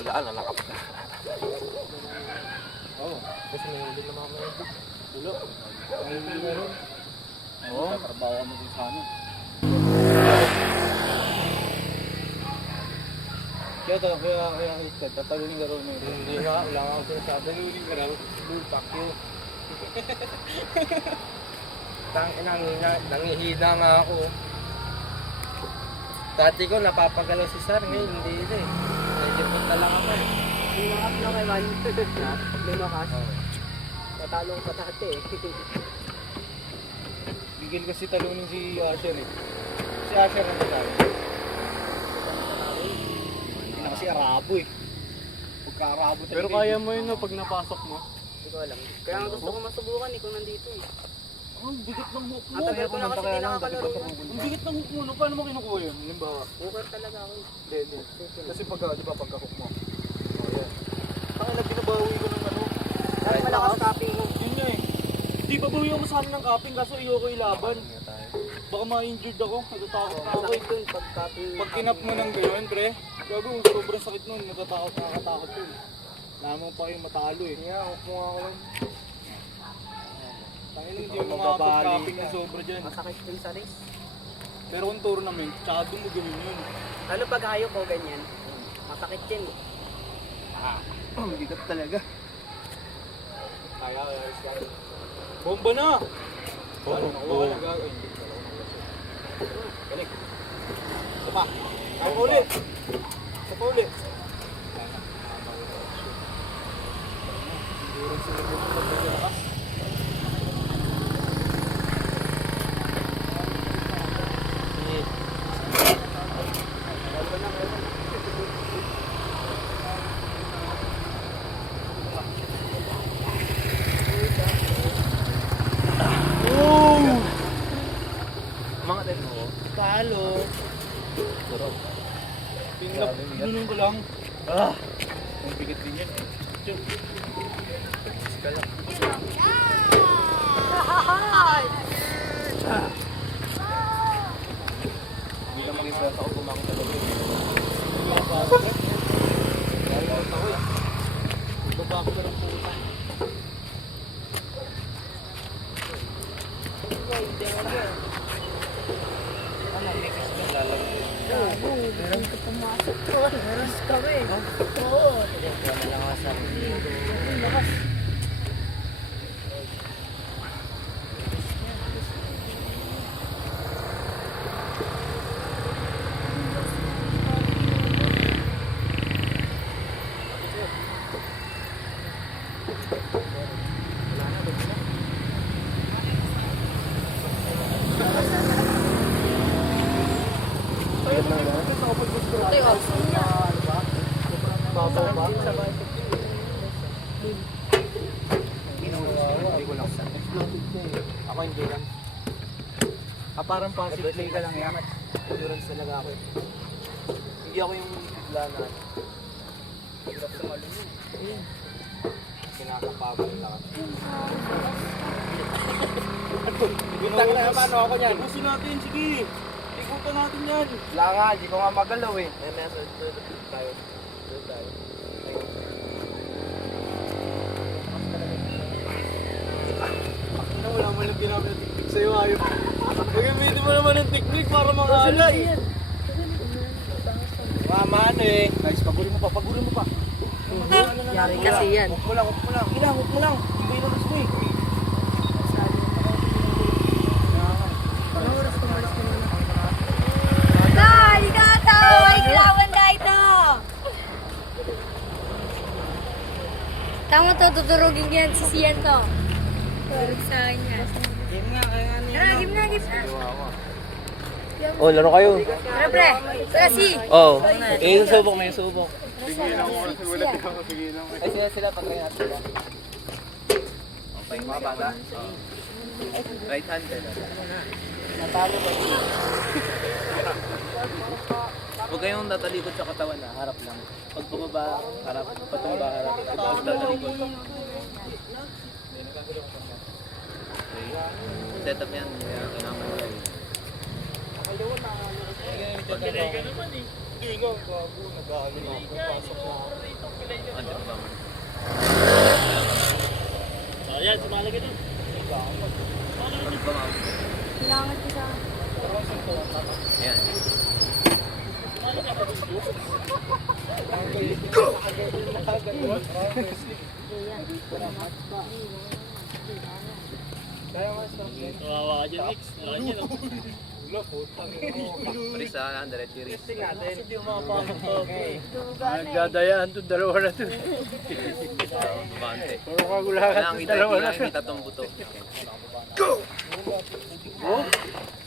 Daan na nakap. Oo. Kasi may ulit na mamaya. Dulo. May ulit na rin. Oo. Tatrabaho kami din sa ano. Kaya tatalong laro na yun. Hindi nga, wala nga ako sinasabi. Taluling ka raw. Fuck you. Nangihina nga ako. Dati ko napapagalaw si Sir, ngayon hindi na eh. Medyo punta lang ako eh. Lumakas na kay Man. Pag lumakas, tatalong pa dati eh. Bigil kasi talunin si Asher eh. Si Asher ang talunin. Hindi na kasi Arabo eh. Pagka-Arabo talaga. Pero kaya mo yun no, pag napasok mo. Hindi ko alam. Kaya nga gusto ko masubukan eh kung nandito eh. Ang bigat ng hook mo. Ang tagal ko na kasi di nakakalaro. Ang bigat ng hook mo, no? Paano mo kinukuha yun? Halimbawa. Hooker talaga ako eh. Hindi. Kasi pagka, di ba, pagka-hook mo. Oh, yan. Pakala, binabawi ko ng ano. Dahil malakas tapping mo. Yun nga eh. Di ba bawi ako sana ng cupping kaso ayoko ilaban. Baka ma-injured ako. Natatakot na ako Sakit eh. dun pag tapping. Pag kinap mo ng gano'n, pre. Gago, sobrang sakit nun. Nakakatakot yun. Lamang pa kayo matalo eh. Kaya, hook mo ako lang. Tangin hindi mo makakapag-cupping na sobra dyan. Masakit dun sa wrist. Pero kung tournament, tsaka doon mo gawin yun. Lalo pag hayop o ganyan. Masakit yun eh. Ang bigat talaga. Kaya, bomba na! Ano, nakuha na gagawin. Balik. Ito pa. Kaya pa ulit. Ito pa ulit. Hindi rin sila dito pag naglakas. Mga din mo. Talo. Pinglap, nunong ko lang. Ang bigat din yan. Hindi na maging swerte ako kumakong talaga. Baba ko na ng puta. Meron ka pumasok ko. Meron kami. Oo. Malakasan. Lakas. Ako endurance. Parang passive play ka lang yan. Endurance talaga ako eh. Hindi ako yung bigla na. Hirap sa malunod. Kinakapagod lang. Bintang na paano ako niyan? Ubusin natin, sige. Ikutan natin yan. Wala nga, hindi ko nga magalaw eh. May tayo. Wala mo lang ginamit ng technique sa'yo, ayop. Pag-imitin mo naman ng technique para makahalay. Mamano eh. Guys, pagurin mo pa, pagurin mo pa. Yari kasi yan. Hook mo lang, hook mo lang. Hook mo lang. Iba yung nabas mo eh. Tama to, tuturugin yan si Sian to. Turug sa kanya. Game nga, kaya ano Tara, game na, game na. Oh, laro kayo. Tara, pre. Tara, si. Oh, may subok, may subok. Sian. Ay, sila pag kaya natin sila. Okay, mga bata. Right handed. natalo ba yun? Huwag kayong tatalikod sa katawan na, harap lang. Pag bumaba, harap. Pag tumaba, harap. Pag tatalikod. Set up yan. Kaya kailangan mo lang. Pag-delay ka naman eh. Hindi nga, bago. Nag-aaling ako. Pasok na ako. Ayan, sumalagay doon. Hinangat ko sa... Ayan. Kawawa ka dyan, Mix. Wala dyan, oh. Paris diretso yung race. Hindi yung mga pasok to. Nagdadayaan to, dalawa na to. Bante. Puro kagulakan to, dalawa na to. Kita tong buto.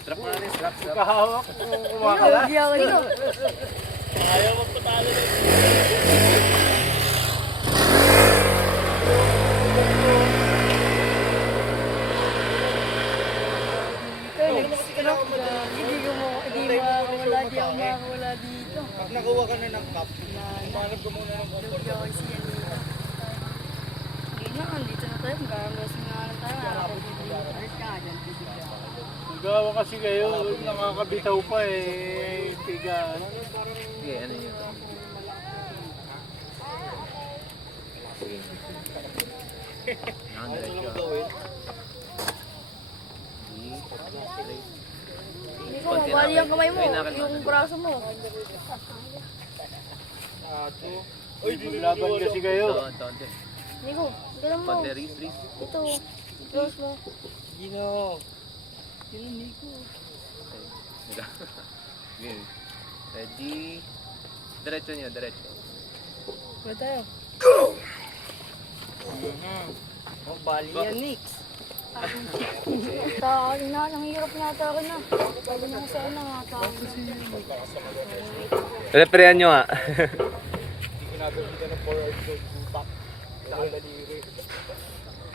Strap mo natin, strap. Kahawak, kumakala. Hindi ako dito. Ayaw magpatalo na. Hindi ko mo, hindi makakawala, di ako makakawala dito. Pag nakuha ka na ng cup, manap ko muna ng comfort. Hindi ako siya dito. Hindi na, andito na tayo. Magkakamas nga lang tayo. Magawa kasi kayo, nakakabitaw pa eh. Piga. Sige, ano yun? Sige. Diretso. Hindi ko mabali ang kamay mo, yung braso mo. Laban kasi kayo. Tonte. Hindi ko, kailan mo. Tonte, race. Ito, close mo. Gino. Game. Ready? Diretso niyo, diretso. Wala tayo. Oh, bali yan, Nix. Takin na, ang hirap nga takin na. Sabi na sa na mga takin na. Referehan nyo nga.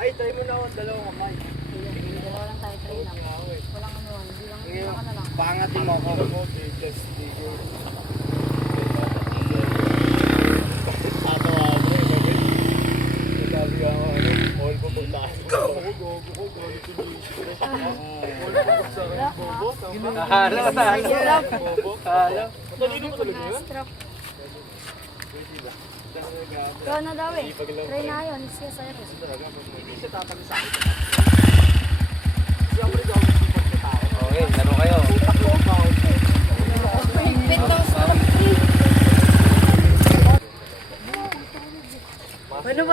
Ay, try mo na ako, dalawang kamay. Dalawa lang tayo, try lang. Walang ano, hindi lang, hindi lang ka na lang. Pangatin mo ako. Hala ka tayo. Hala. Strap. Ikaw na daw eh. Try na yun, siya sa'yo. Okay, laro kayo. Pipit ng strap. Ano?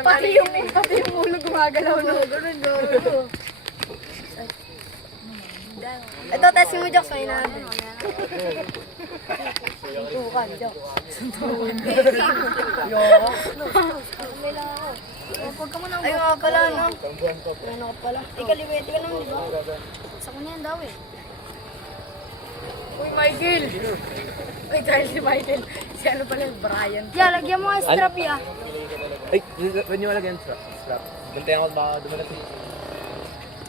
Pati yung ulo gumagalaw no. Ganun. Ito, testing mo, Jox. May natin. Suntukan, Jox. Suntukan. May lang ako. Huwag ka muna. Ay, nga pala, no? Ano ka pala? Ikaliwete ka naman, di ba? Sa kanya yan daw eh. Uy, Michael! Uy, dahil si Michael. Si ano pala, Brian. Yeah, lagyan mo ang strap, ya. Ay, pwede nyo malagyan strap. Bantayan ko baka dumalat.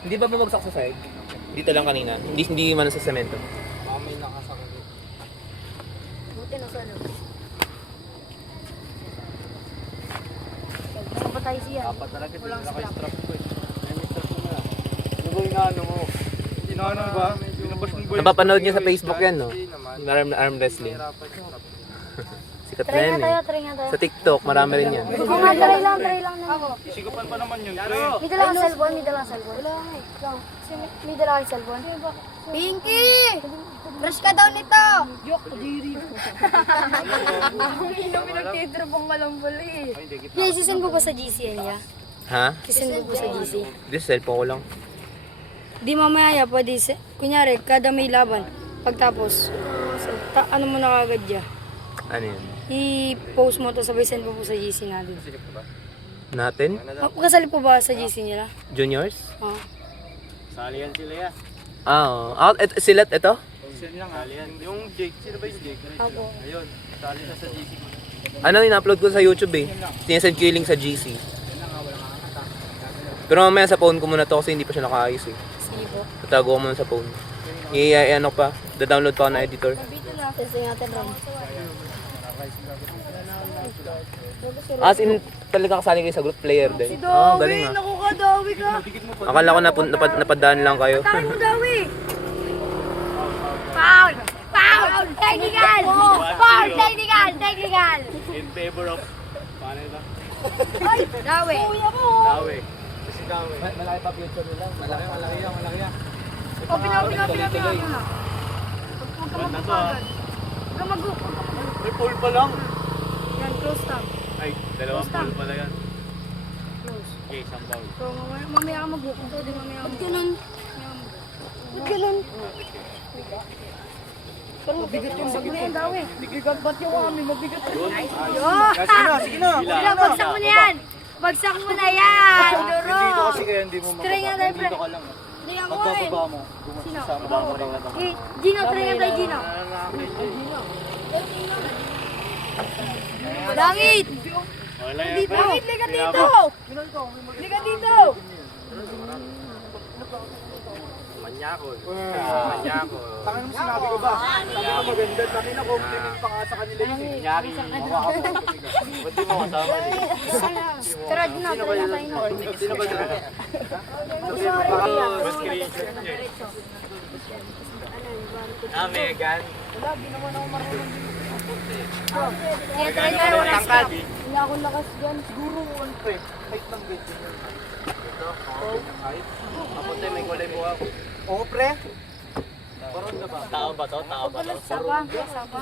Hindi ba bumagsak sa side? Dito lang kanina. Hindi man sa semento. Buti na sa ano. Saan pa tayo siya? Talaga din Walang strap. naka-strap ko eh. May strap mo na. Ano ba yung ano mo? Ano ba? Binabas mo ba yung... Napapanood niya sa Facebook yan, no? Arm wrestling. Sikat na Try yan nga tayo, eh. try nga tayo. Sa TikTok, marami rin yan. Oo nga, try lang naman. Sigupan pa naman yun, pre. May dala kang cellphone, Wala nga eh. May dala kang cellphone. Pinky! Brush ka daw nito! Yok, diri. Ang ino, pinagtitrapang malambali eh. Yeah, isisend mo ba sa GC yan, ya? Ha? Isisend mo ba sa GC? This cellphone ko lang. Di mamaya, pwede, kunyari, kada may laban, pagtapos, ano mo na kagad ya? Ano yun? I-post mo to, sabay send mo po sa GC natin. Natin? Kasali po ba sa GC nila? Juniors? Oo. Sali yan sila yan. Oo. Silat ito? Sila lang sali yan. Yung Jake, sino ba yung Jake? Apo. Ayun, sali na sa GC. Ano in-upload ko sa YouTube eh. Sinasend ko yung link sa GC. Pero mamaya sa phone ko muna to kasi hindi pa siya nakaayos eh. Sige po. Tatago ko muna sa phone. I-ano pa, da-download pa ako na editor. Dito na. Testing natin ram. As in, talaga kasali kayo sa group player din. Oo, galing ah. Naku ka, Dawi ka. Akala ko napadaan lang kayo. Tayo mo, Dawi. Foul! Foul! Technical! Foul! Technical! favor of... Paano ito? Dawe. Dawe. Kasi kami. Malaki pa future nila. Malaki yan, malaki yan. O, pina. Ganda to ah. Huwag ka mag-hook. May pool pa lang. Yan, close tab. Ay, dalawang Basta. pool pala yan. Close. Okay, isang bowl. So, mamaya ka mag-hook. Ito, di mamaya ka mag-hook. Ba't ganun? Pero mabigat yung sabi na yan, daw eh. Mabigat ba't yung kami? Mabigat yun. Sige na. Sila, bagsak mo na yan. Bagsak mo na yan. Duro. Dito kasi kaya hindi mo String nga tayo, pre. Dito ka lang. Hindi ako eh. Pagbababa mo. Sino? Bumaba mo rin na. Eh, Gino, try nga tayo, Gino. Langit! Wala yan. Dito! Langit, liga dito! Liga dito! Manyakol. Tangan mo sinabi ko ba? Sabi ko maganda. Sabi na compliment pa nga sa kanila yun. Nyari. Ba't di mo kasama eh? Tara, Gino, try nga tayo. Sino ba dito? Mas screenshot niya eh. Megan. Kaya try tayo, wala Tangkad stop. eh. Wala akong lakas dyan. Siguro ano pre. Height lang ganyan. Ako tayo, may kulay buha ko. Oo pre. Tao ba to? Tao ba to? Sapa, sapa.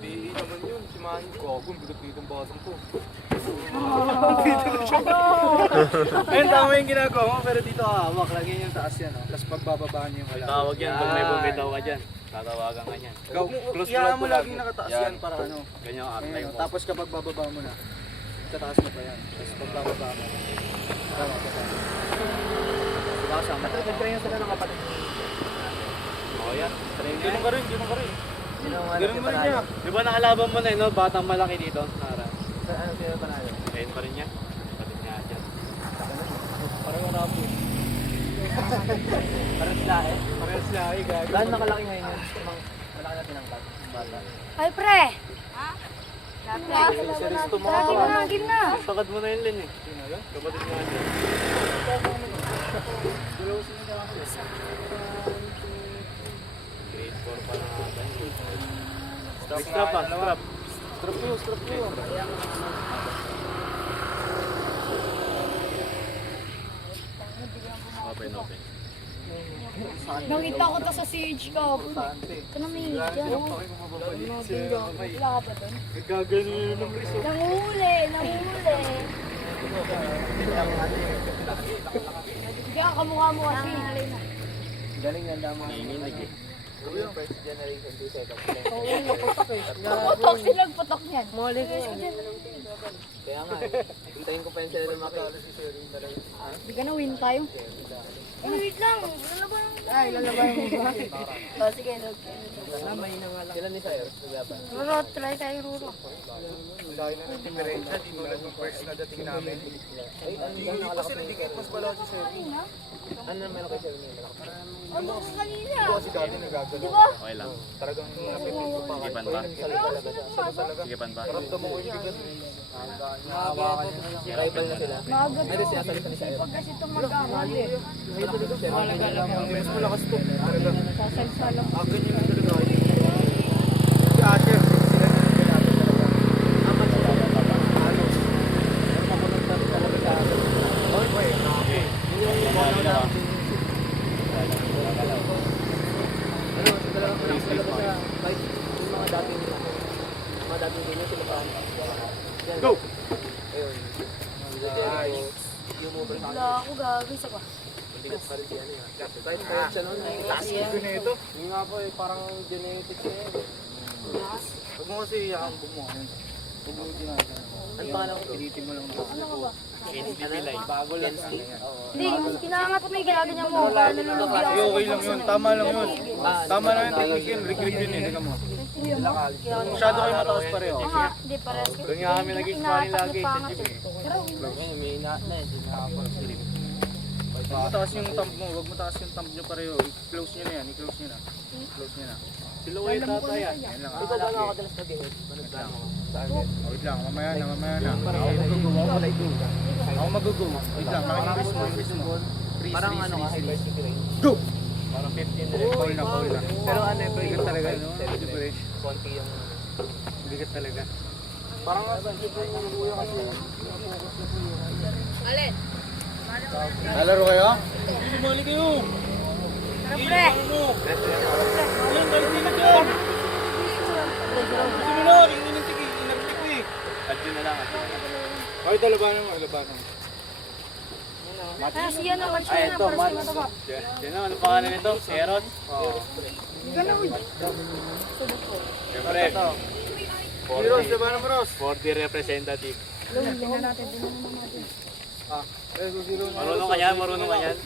Hindi naman yun. Si Manny. Gago, bigat-bigat ang basang ko. Ayun, tama yung ginagawa mo. Pero dito hawak. Lagi yung taas yan. Tapos pagbababa niyo yung wala. Tawag yan. Pag may bumitaw ka dyan, tatawagan ka niyan. Close mo mo laging nakataas yan para ano. Ganyan ang arte mo. Tapos kapag bababa mo na, tataas mo pa yan. Tapos pag bababa mo, tama pa pa. Kasama. Nag-train sila ng kapatid. Oo yan. Ganun ka rin, ganun ka rin. Ganun mo rin niya. Di ba nakalaban mo na no? Batang malaki dito. Nara. Ano sila panalo? Ayun pa rin niya. Kapatid niya dyan. Parang yung rapo. Parang sila eh. Parang sila ay gago. Dahil nakalaki ngayon yun. Malaki natin ang bata. Ay, pre! Series to mga Lagi mo na, game na. Sakad mo na yun, Len eh. Kapatid niya dyan. Grade 4 pa lang ata. Strap ah, strap. Strap nyo. Open, open. Nakita ko to sa CH ko. Ito na may dyan. Wala ka ba doon? Gagano yun ng riso. Nanguhuli. Hindi ka kamukha mo kasi. Galing yan damo. Nanginginig eh. Yung first generation, 2 seconds. Putok silang putok niyan. Mali ko. Kaya nga eh. Hintayin ko pa yun sila lumaki. Hindi ka na win tayo. Ay, wait lang. Lalaban. Ay, lalaban mo ba? Oh, sige. Sila ni Sayo, naglaban. Ruro, try tayo ruro. Laki na ng diferensya. Di tulad ng first na dating namin. Ay, ano ba Hindi pa nakalakas sila na dikit. Mas wala si Sir. Ano naman ako kay Sir Nino? Ano ka kanina? Ito kasi dati nagagano. Di ba? Okay lang. Talagang napipinto pa. Sigipan pa. Sigipan pa. Ramdam mo ko yung bigat. Rival na sila. Maaga Ay, kasi asalita ni Sayo. pag kasi itong magkamali. Mas malakas to. Talaga. Sasalsalang. Akin yung talaga. Si Asher. Sila na nagkanabi talaga. Apat sila. Halos. Pero mapunod na talaga sa akin. Ano, sila lang talaga sa kahit yung mga dating ganyan sila pa. Go! Ayun. Yung mover sa Wala ako gagawin sa ba? bigas pa rin siya. Kahit pa siya noon. Plastic ko na ito. Yung nga po eh, parang genetic siya eh. Huwag mo kasi iyakang bumuha yun. Huwag mo ginagawa. Ano pangalan ko? Pilitin mo lang ito. Ano ka ba? Bago lang sa Hindi, kinangat mo yung ginaganyan mo. Para nalulubi ako. Okay lang yun. Tama lang yun. Tama lang yung technique yun. Recruit yun eh. Tingnan mo. Masyado kayo mataas pareho. Oo nga, hindi parehas. Doon nga kami nag-sparring lagi. Huwag mo taas yung thumb mo. Huwag mo taas yung thumb nyo pareho. I-close nyo na yan. I-close nyo na. I-close nyo na. Sila ko yung tata yan. Yan lang. Ikaw ba nakakadalas na din? Wait lang. Mamaya na. Ako magugo. Ako magugo. Wait lang. Naka-increase mo. Increase mo. Freeze, Parang freeze, ano ka, freeze, freeze. hyperspeed range. Go! Parang 15 na Foul na. Pero ano, Ganun talaga, no? difference. Difference. Konti yung Bigat talaga. Parang nasa yung kuya kasi. Alin? Nalaro kayo? Sumali kayo. Tara, pre. Ayan, galit nila dyan. Seminar, yung inintik ko eh. Adyo na lang. Ay, ito labanan mo, labanan mo. Ah, siya na, match na, para sa mataba. Yan na, ano pangalan nito? Eros? Siyempre. Heroes, labanan mo, Ross. 40 representative. Eh, Heroes. Marunong ka yan, marunong ka yan.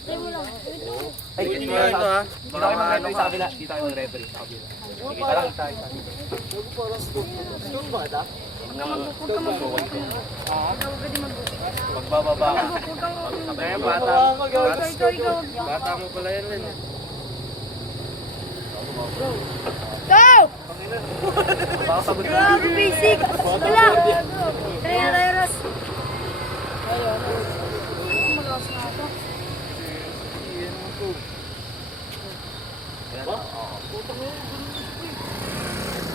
Ay, Hindi nga ito, ha? Dito kayo mag-referee sa kabila. Dito kayo mag-referee sa kabila. Sige, parang Stone ba ito? magbababa ka. Kaya bata. Bata mo pala yan rin. Go! Baka sabot ka. Grabe, basic! Wala! Try na tayo, Ros. Malakas na ako.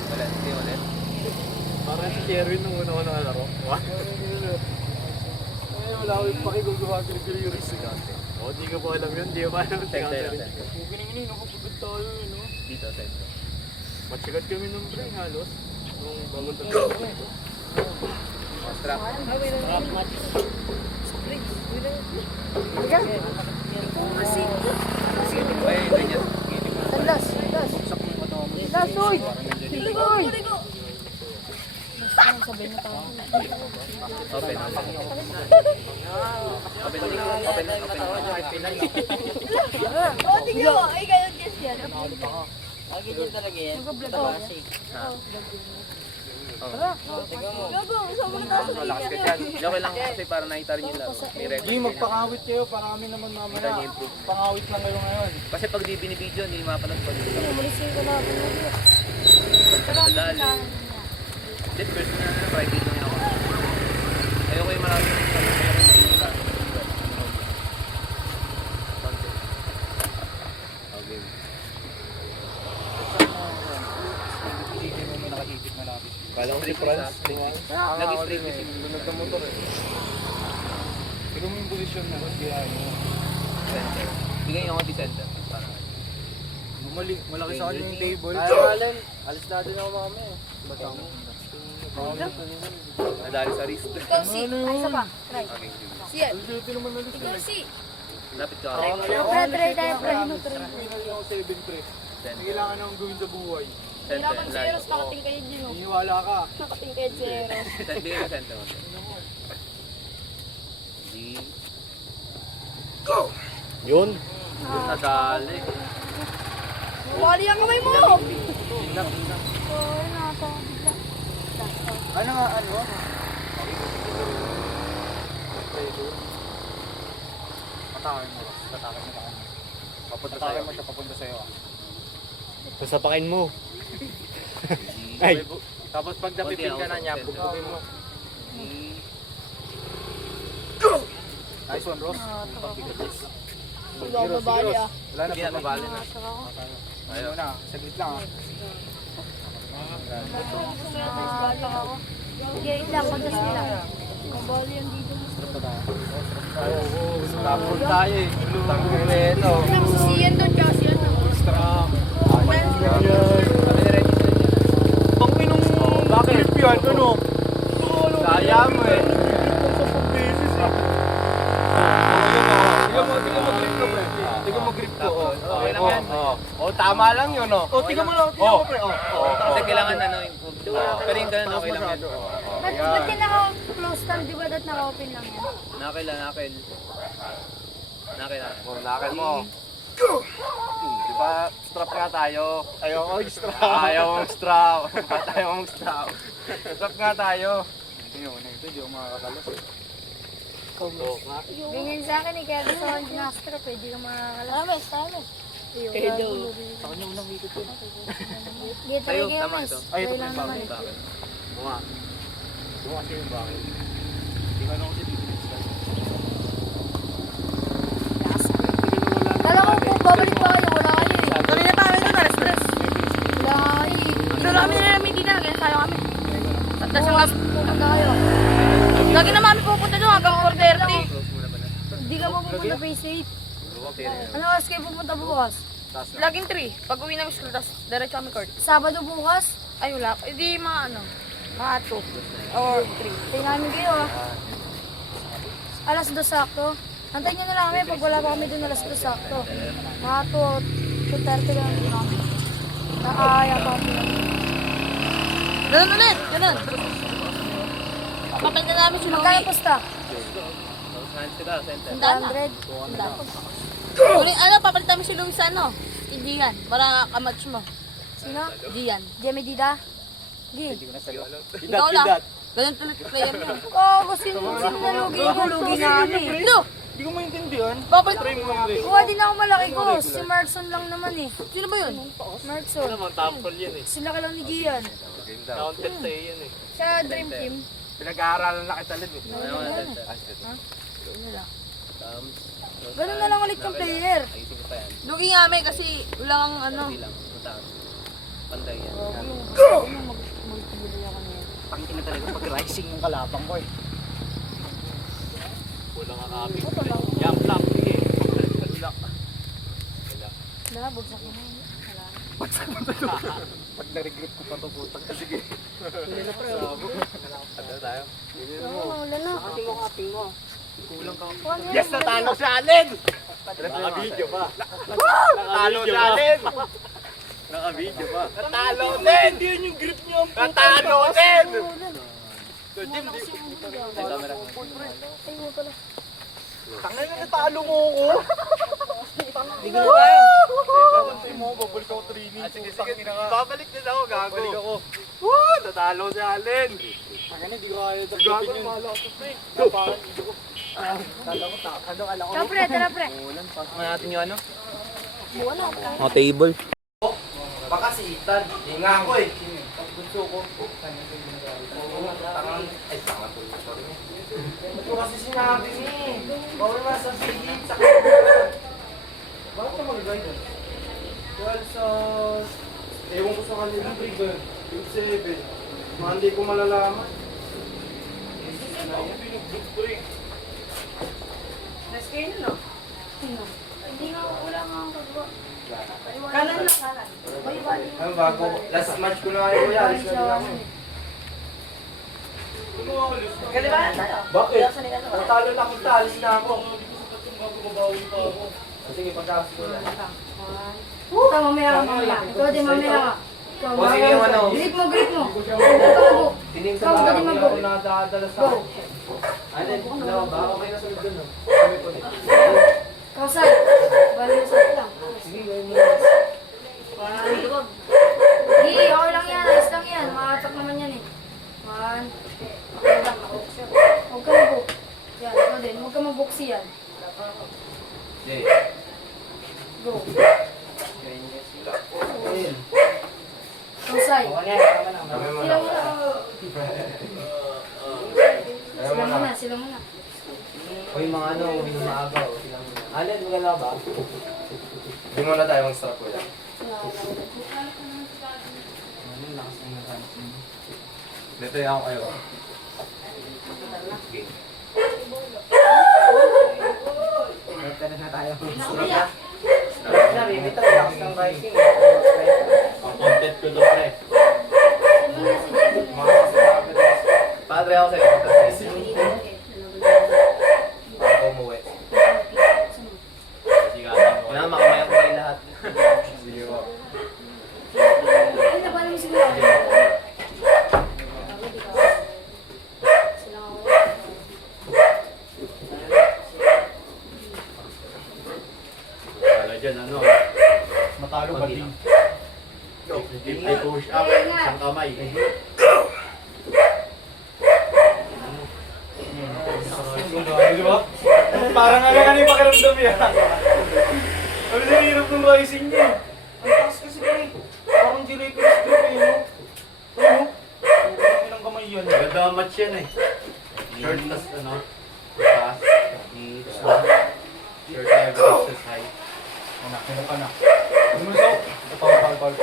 Ulit, hindi ulit. Parang si Sherwin nung una ko nakalaro. Wala ko yung pakigugawa ko ng Curious. O, di ko po alam yun. Di ko pa alam. Center. Gining-gining, nakapagod tayo eh, no? Dito, center. Matsigat kami ng brain halos. Nung bago ito. Strap. Ay, ganyan. Tandas, tandas. Tandas, uy! Uy! Sabihin mo tayo. Open. Open. Oh, tingnan mo. Ay, ganyan yes yan. Gago, saan mo na tayo sa Malakas ka linya? dyan. Okay lang kasi para nakita rin yung laro. May record. Hindi, magpangawit kayo para kami naman mamaya. Pangawit lang kayo ngayon. Kasi pag di binibidyo, hindi mapanood pa dito. Mulisin ko na. Dali. This person na private lang ako. Ayoko yung maraming Okay. Kala ko si Franz. Nag-straight kasi Lunod ng motor eh. Tignan mo yung posisyon na. center. Bigay yung konti center. Parang Malaki sa kanya yung table. Alis natin ako mamaya. nadali sa wrist. Ikaw si. Ay, isa pa. Try. Okay. Siya. Ito naman ulit. Ikaw si. Lapit ka. Pre, try tayo, pre. Hindi ako 7 pre. Center. Kailangan akong gawin sa buhay. Hirapan si Center. Eros, nakating kayo dyan, oh. Iniwala ka. Nakating kayo si Eros. Bigay yung center. Yun. Yun nadali. Wali ang kamay mo! Sorry, nakakabigla. Ano nga, ano? Patakin mo. Patakin mo sa kanya. Patakin mo siya papunta sa'yo. Sasapakin mo. Ay. Tapos pag napipil ka na niya, bugtugin mo. Nice one, Ross. Hindi ako mabali, ah. Wala na Hindi na mabali na. Nakasaka ako. Ayaw na. Saglit lang ah. Mabali ako. Gate lang, kontas nila. Mabali yan dito. Tapos tayo eh. Tangin na ito. Siyan doon, kasi yan. Pangminong bakit? Trip yan, ano? Kaya mo eh. Tingnan mo grip ko, pre. Tingnan mo grip ko. Okay lang yan. Oh, tama lang yun, oh. Oh, tingnan mo lang, tingnan mo, pre. Kasi kailangan ano, pero yung ganun okay lang yan. Ba't din naka-close time? Di ba dat naka-open lang yan? Nakil. Oh, nakal mo. Di ba, strap nga tayo. Ayaw mo mag-strap. Ayaw mo mag-strap. Ba't ayaw mo mag-strap? Strap nga tayo. Tingnan mo na ito, di ako makakalos eh. Ganyan sa akin eh, kaya gusto ko na-strap eh. Di ka makakalas. Tama. Eh, daw. Ako niya unang ikot yun. Di talaga yung tama mas. ito. Ay, ito Try lang pa naman. Bakit? Bukas yung bakit. Tingnan ako si Bibilis ka. Kala ko po, babalik pa kayo. Wala kayo eh. Kanina pa kami doon, alas 3. Wala kayo eh. Pero kami na namin dito, kaya tayo kami. Tapos hanggang... Pupunta kayo. Lagi na mami pupunta doon hanggang 4:30. Hindi ka pa pupunta phase 8. Ano oras kayo pupunta bukas? Laging 3. Pag uwi ng school, tapos diretso kami court. Sabado bukas? Ay, wala. Hindi mga ano, mga 2 or 3. Tayo namin kayo ah. Alas 2 sakto. Antayin nyo na lang kami pag wala pa kami dun alas 2 sakto. Mga 2:30 lang din kami. Nakakaya pa kami. Ganun ulit, ganun. Papel na namin si Magkano Louie. pusta? 100. 100. Ulit, ano, papalitan namin si Louie sa ano? Si Gian, para kamatch mo. Sino? Gian. Jemmy Dida? Gi. Ikaw lang. Ganun tuloy player mo. Kago, sino nalugi ko? Lugi namin. Ito! Hindi ko maintindihan. Papalit. Kuha din ako malaki ko. Si Markson lang naman eh. Sino ba yun? Markson. Tapol yan eh. Sila ka lang ni Gian. Counted sa'yo yan eh. Sa Dream Team. Pinag-aaralan na kita Lin. Ganun na lang ulit yung player. Lugi nga may kasi wala kang ano. Panday yan. Pangina talaga pag-rising ng kalabang ko eh. Wala nga kami. Yan, flap. Sige. Wala, bugsak mo na yun. Pag na-regret ko pa to putang ka sige. Ano tayo? Oo, wala na. Yes, natalo si Allen! Naka-video pa. Natalo si Allen! Naka-video pa. Natalo din! Hindi yun yung grip niya. Natalo din! Ay, mo pala. Tangay na natalo mo ako! Hindi ko na tayo. Babalik mo, babalik ako training. Sige, sige. Babalik din ako, gago. Babalik ako. Woo! Natalo si Allen! Tangina, hindi ko kaya Gago, dagdagin yun. mahalo ako sa pre. Tara pre, tara pre. Ano natin yung ano? Wala. Mga table. Baka si Ethan. Hindi nga ako eh. Gusto ko. Ay, tangan to. Sorry. Ito kasi sinabi niya eh. Bawal masasabihin sa kanya. Bakit ka mag-guide yan? Well, sa... Ewan ko sa kanila, trigger. Yung 7. Monday ko malalaman. Hindi nga, wala nga ang kagawa. Kanan na, kanan. Ay, bali. Ano bago? Last match ko na kayo kuya. Alis na din ako. Kalibanan tayo. Bakit? Natalo na kita. Alis na ako. Sige, pagkakas ko na. Ikaw, mamaya ka, mamaya. Ikaw din, mamaya ka. Ikaw, O, sige yung ano. Grip mo, grip mo. Huwag ka mag-go. Tining Ikaw, dali mag-go. Ako nadadala sa Go. Ano ba? Okay na sunod dun. Kami ko din. Kausay. Bali mo sa lang. Sige, gawin mo na. Di, okay lang yan. Ayos lang yan. Makatak naman yan eh. One. Okay lang. Huwag ka mag-go. Yan, ikaw din. Huwag ka mag-boxy yan. Sige. Go. Kausay. Sila muna. Sila muna, sila muna. O yung mga ano, yung maaga. Alin, magala ba? Hindi muna tayo mag-stop kuya. Dito yung ako kayo. Content ko doon, pre. Padre ako sa'yo. Bago umuwi. Wala, makamaya ko kayo lahat. Sige po. Ay, nabala mo siguro. Sila nga wala. Wala dyan, ano? Matalo ba din? Ay, push up, isang kamay. Di ba? Parang ano ka na yung pakiramdam yan. Ano yung hirap ng rising niya? Ang taas kasi din eh. Parang di-reference group eh, no? Ano? Ang ng kamay yan. Ganda match yan eh. Short tas ano? Taas. Short tayo versus high. Anak, kaya pa na. Lumusok. Pal.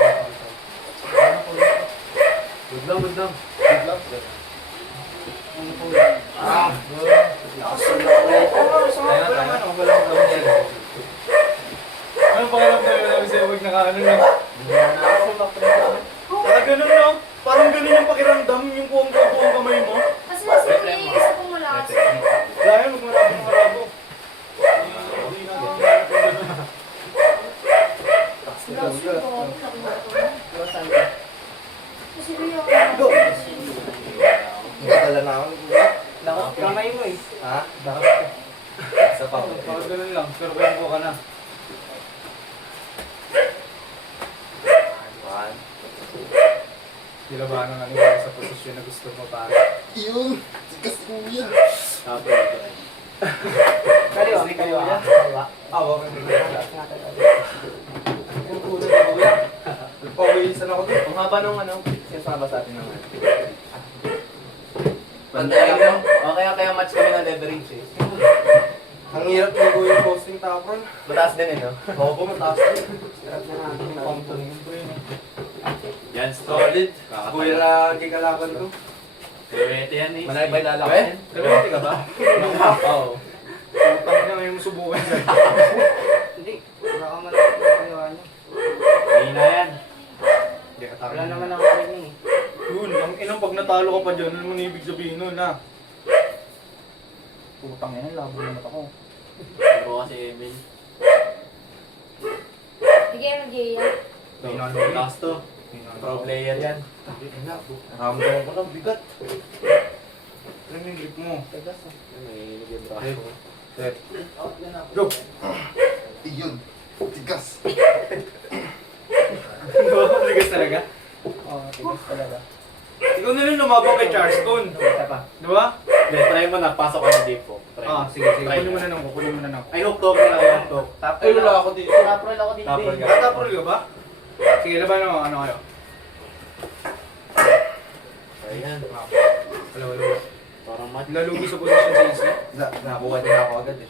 Good lang, good lang. Good luck. Anong pakiramdam yun namin sa'yo? Huwag nakaano na. Saka ganun no? Parang ganun yung pakiramdam, yung buong kamay mo. Kasi sige, isa pong malakas. Dahil magmaraming marabo. Kasi Rio, Nadala na ako. Lakot kamay mo eh. Ha? Sa pa. Parang ganun lang, pero kaya ko ka na. Nilabanan nga nila sa posisyon na gusto mo pare. Kaliwa, may kaliwa. Kaliwa. Pawisan ako dito. Ang haba nung ano, sinasama sa atin naman. Pantay mo. O kaya match kami ng leverage eh. Ang hirap ligo yung posting tapon. Mataas din eh, no? Oo po, mataas din. Yan, solid. Kuya na kikalaban ko. Pwede yan eh. Manay ba lalakan? Kalawati ka ba? Oo. Utang na ngayon subukan. Hindi. Wala ka malaki ng kaliwa niya. Hindi na yan. Hindi ka Wala naman ako rin eh. Yun, ang inang pag natalo ka pa dyan, ano naman ibig sabihin nun ha? Putang yan, labo na mata ko. Ito kasi Emil. Sige, mag-iya. Last to. Pro player yan. Nakaramdaman ko lang, bigat. Ano yung grip mo? May naging braso. Set. Go! Iyon. Tigas. Bigas talaga? Oo, tigas talaga. Ikaw na rin lumabang kay Charleston. Isa pa. Di ba? Hindi, try mo na. Pasok ka na deep po. Try mo. Sige. Try Kunin mo mo. na nang ko, kunin mo na nang ko. Ay, hook to. Hook to. Ay, wala ako dito. Taprol ako dito Taprol eh. ka. Tapos ka ba? Sige, laban mo. Ano kayo? Ayan. Wala. Parang match. Lalugi sa posisyon sa isla. Nakakuha din ako agad eh.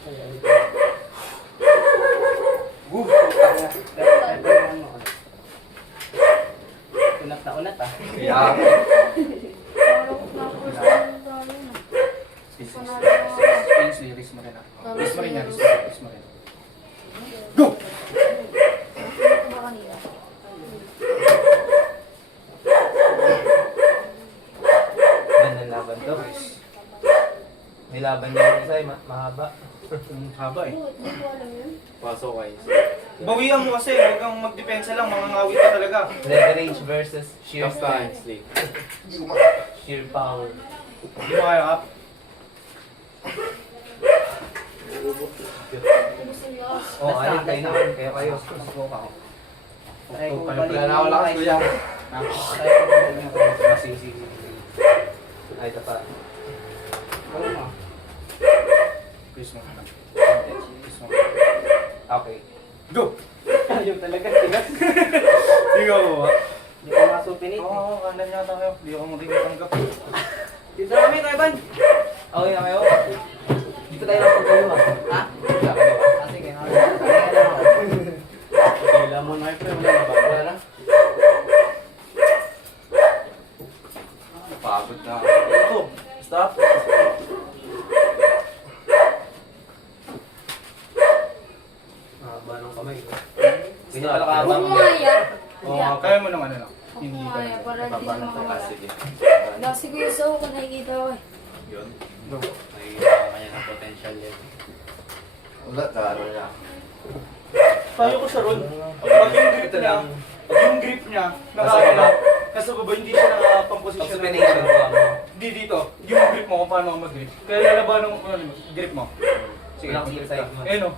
Unat na unat ah. Kaya, Parang na-force na yung problem. Panalo ako. Risk mo rin ah. Sabi Risk mo rin sa'yo. yan, risk mo rin. Ano ba kanina? gandang laban to. May laban niya yung isa eh, mahaba. Haba eh. Oh, hindi ko alam yun. Pasok kayo. Bawian mo kasi, huwag kang magdepensa lang, mga ngawit ka talaga. Leverage versus sheer Tough strength. times league. Sheer power. Hindi mo kaya up. Gusto niyo ako. Oh, alin kayo naman. Kaya kayo. Susuka ko. Try ko Kayo balik. pala na wala kayo kuya. Try ko balik niya. Sige. Ay, ito pa. Ano mo? Please mo na. Okay. Go! Yung talaga, tigas. Hindi ka mo ba? Hindi ko masupinit eh. Oo, kanan yata kayo. Hindi ako magiging Dito kami, Kaiban. Okay na kayo? Dito tayo lang pagkayo ah. Ha? Wala kayo ah. Ah, sige. Kailan mo na ito. Wala na ba? Wala na. Pagod na ako. Ito. Stop. Haba ng kamay. Ganyan pala kahaba Huwag ang mo kaya. Oo, kaya mo naman ano. Huwag Hindi mo ka kaya. Para di nababalan naman ka. mawala. Sige. Kasi kuya sa ako nakikita ko eh. Yun. Go. Nakikita ka kanya ng potential yan. Wala, taro niya. Tayo ko sa roll. Pag yung grip Ito niya, lang. pag yung grip niya, Nasa nakakaya baba. nasa baba, hindi siya nakapang-position. Pag-supination ko ako. Hindi dito. Yung grip mo kung paano ka mag-grip. Kaya lalabanan mo kung ano, grip mo. Walang inside mo. Ayun o.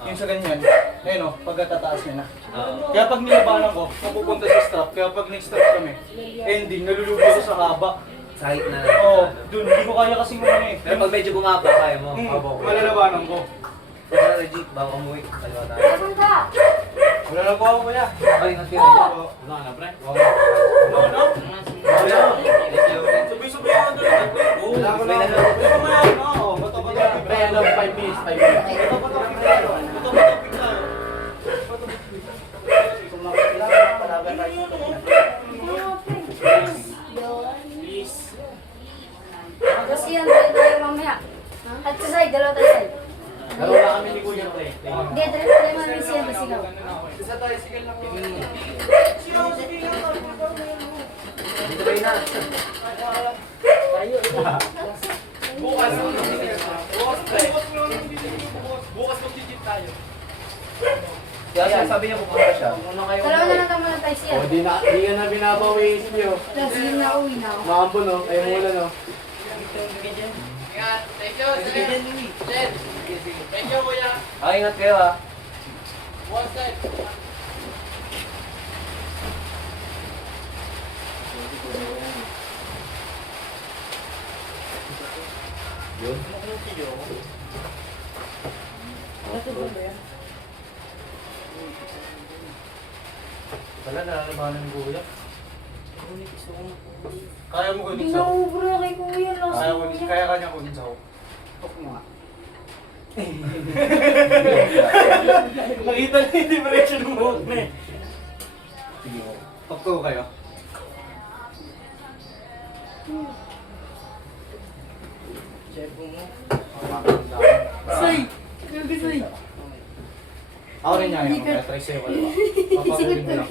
Yung sa ganyan. Ayun o, pagkatataas niya na. Oo. Kaya pag nilabanan ko, mapupunta sa strap. Kaya pag next-strap kami, ending, nalulubo ko sa haba. Sa height na. Oo, dun, hindi ko kaya kasing ano eh. Pero pag medyo bumaba, kaya mo. Malalabanan ko. Pero legit, bago umuwi. Kaliwa tayo. Saan ka? Wala na po ako kuya. Ay, natira niya. Wala ka na, pre. Ano? Sabay-sabay ako doon. Wala ko na. Wala ko na. Oo, bato-bato. Pre, ano, 5 minutes, 5 minutes. Bato-bato bigla. Bato-bato bigla. Sumakit lang. Palaban tayo. Please. Kasi Siyan, tayo mamaya. At sa side, dalawa tayo side. Laro na kami ni Kuya Pre. Hindi, tayo mamaya siyan, basigaw. Dito kayo na. Kaya sabi niya pupunta siya. Dalawa na lang tayo muna tayo siyan. O, di ka na binabawiin niyo. Sige na, uwi na ako. Makampo, no? Kayo muna, no? Ah, ingat kayo ah. Wala, nalalabanan ng Kuya. Kaya mo kunin Hindi sa na ubra kay kuya. Kaya kanya kunin sa hook. Tok mo nga. Nakita na yung direction ng hook na eh. Sige mo. Hook ko kayo. Say! Grabe, say! Ako rin niya yung try sa'yo kalawa. Papagaling mo lang.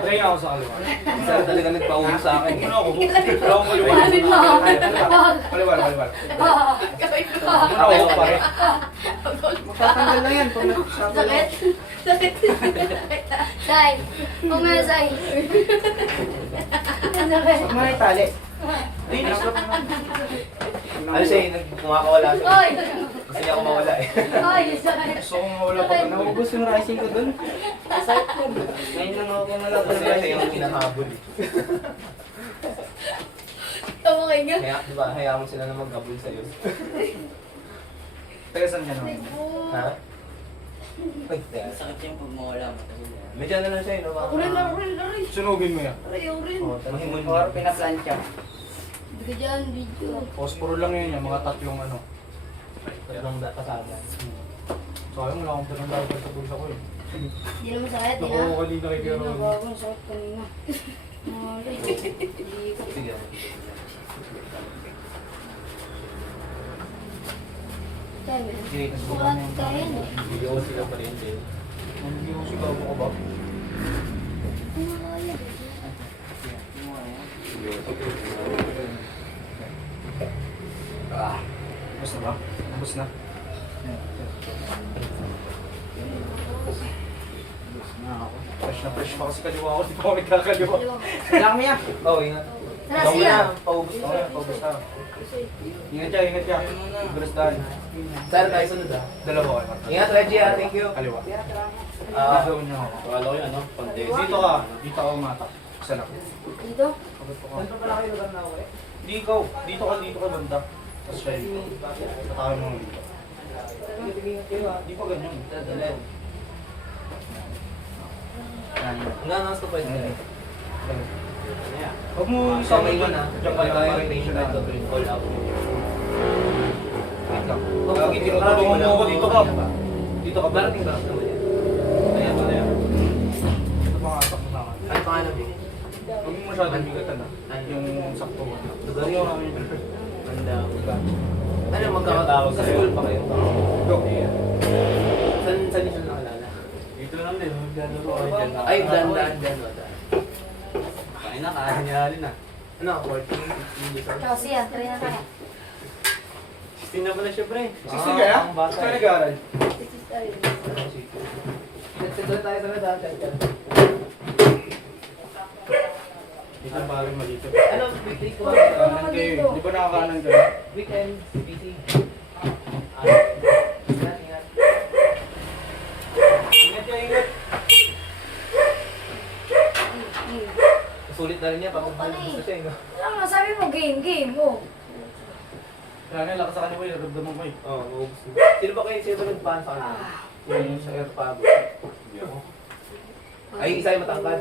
Try ako sa kalawa. Isa talaga nagpauwi sa akin. Ano ako? Wala akong kaliwa. Bakit mo? Kaliwa. Ako yung pare. Magtatanggal lang yan pag Sakit? Sakit? Say! Pumaya, say! Ang sakit. Mga itali. Ano siya yung kumakawala siya. Ay! Gusto niya ako mawala eh. Ay, sakit. Gusto kong mawala pa. Naubos yung rising ko dun. Ngayon lang ako nalabas Kasi ng siya rising. yung hinahabol eh. Tama kayo nga. Kaya, di ba, hayaan mo sila na maghabol sa'yo. Taga saan ka naman? Ha? Ay, teka. Sakit yung pag mawala mo. Medyo ano lang siya eh, no? Ako rin, ako rin, ako rin. Sunugin mo yan. Aray, ako rin. Mahimun Or pinaplansya. Hindi ka dyan, video. Posporo lang yun yan, mga tatlong ano. Tatlong kasama. Sayang, wala akong pinagdagdag sa bulsa ko eh. Hindi naman sakit, di na? Nakuha ko kanina kay Hindi Kero. na bago, ang sakit kanina. Ay, hindi ko. Sige. Sabi, Sige, bukat kayo na. Hindi ko sila pa rin din. Hindi ko sigaw mo ka ba? Ubus na ba? Ubus na? Fresh na fresh pa kasi kaliwa ko, di pa ako nagkakaliwa. Kailangan mo yan. Oo, ingat. Tara, Ikaw siya. na, paubos Oo, na. paubos na. Ingat ka. Gulas tayo. Saan tayo sunod ah? Dalawa kayo. Ingat, Reggie ah. Thank you. Kaliwa. Ah, Gawin niyo ako. wala ko yun, ano? Pante. Dito ka. Dito ka umatak. Isa lang. Dito? Pagod ko ka. Saan pa pala kayo lugar na uwi? Hindi ikaw. Dito ka banda. Tapos siya dito. Tatakawin mo dito. Di pa ganyan. Dadalhin. Yan. Hanggang nasa pa yun. Huwag mo Sa isama may yun iwan ah. Diyan ka Pag lang. tayo Parang may tension patient na. to tuwing all out. Wait lang. Lagi tinutulungan mo ako dito ka. Dito ka. Barating ba naman yan? Ayan, ayan. Ito mga atak mo sa akin. Ano pangalan mo? Huwag mo masyadong bigatan na. Yung sakto mo. Lugar yun. Ganda. Ano, magkakatawag sa school pa kayo? Go. Saan niyo nakalala? Dito lang din. Ay, dan. Kain na, kain niya rin na. Ano, 14, 15 years old? Ikaw, siya. Try na kaya. Tingnan mo na siya, pre. Ah, Sige kaya? ang bata Saan eh. nag-aaral? Dito tayo sa medal. Dito pare malito. Ano, weekly ko? Kanan kayo. Di ba nakakanan kayo? Weekend, busy. Ingat. Ingat ka, ingat. Sulit na rin niya pag Ako pala eh. gusto siya, no? Ano nga, sabi mo, game, oh. Kaya nga, lakas sa kanya ko eh. Ramdaman ko eh. Oo, maubos. Sino ba kayo? Sino ba nagpahan sa kanya? Yung sa airpago. Ay, isa yung matangkad.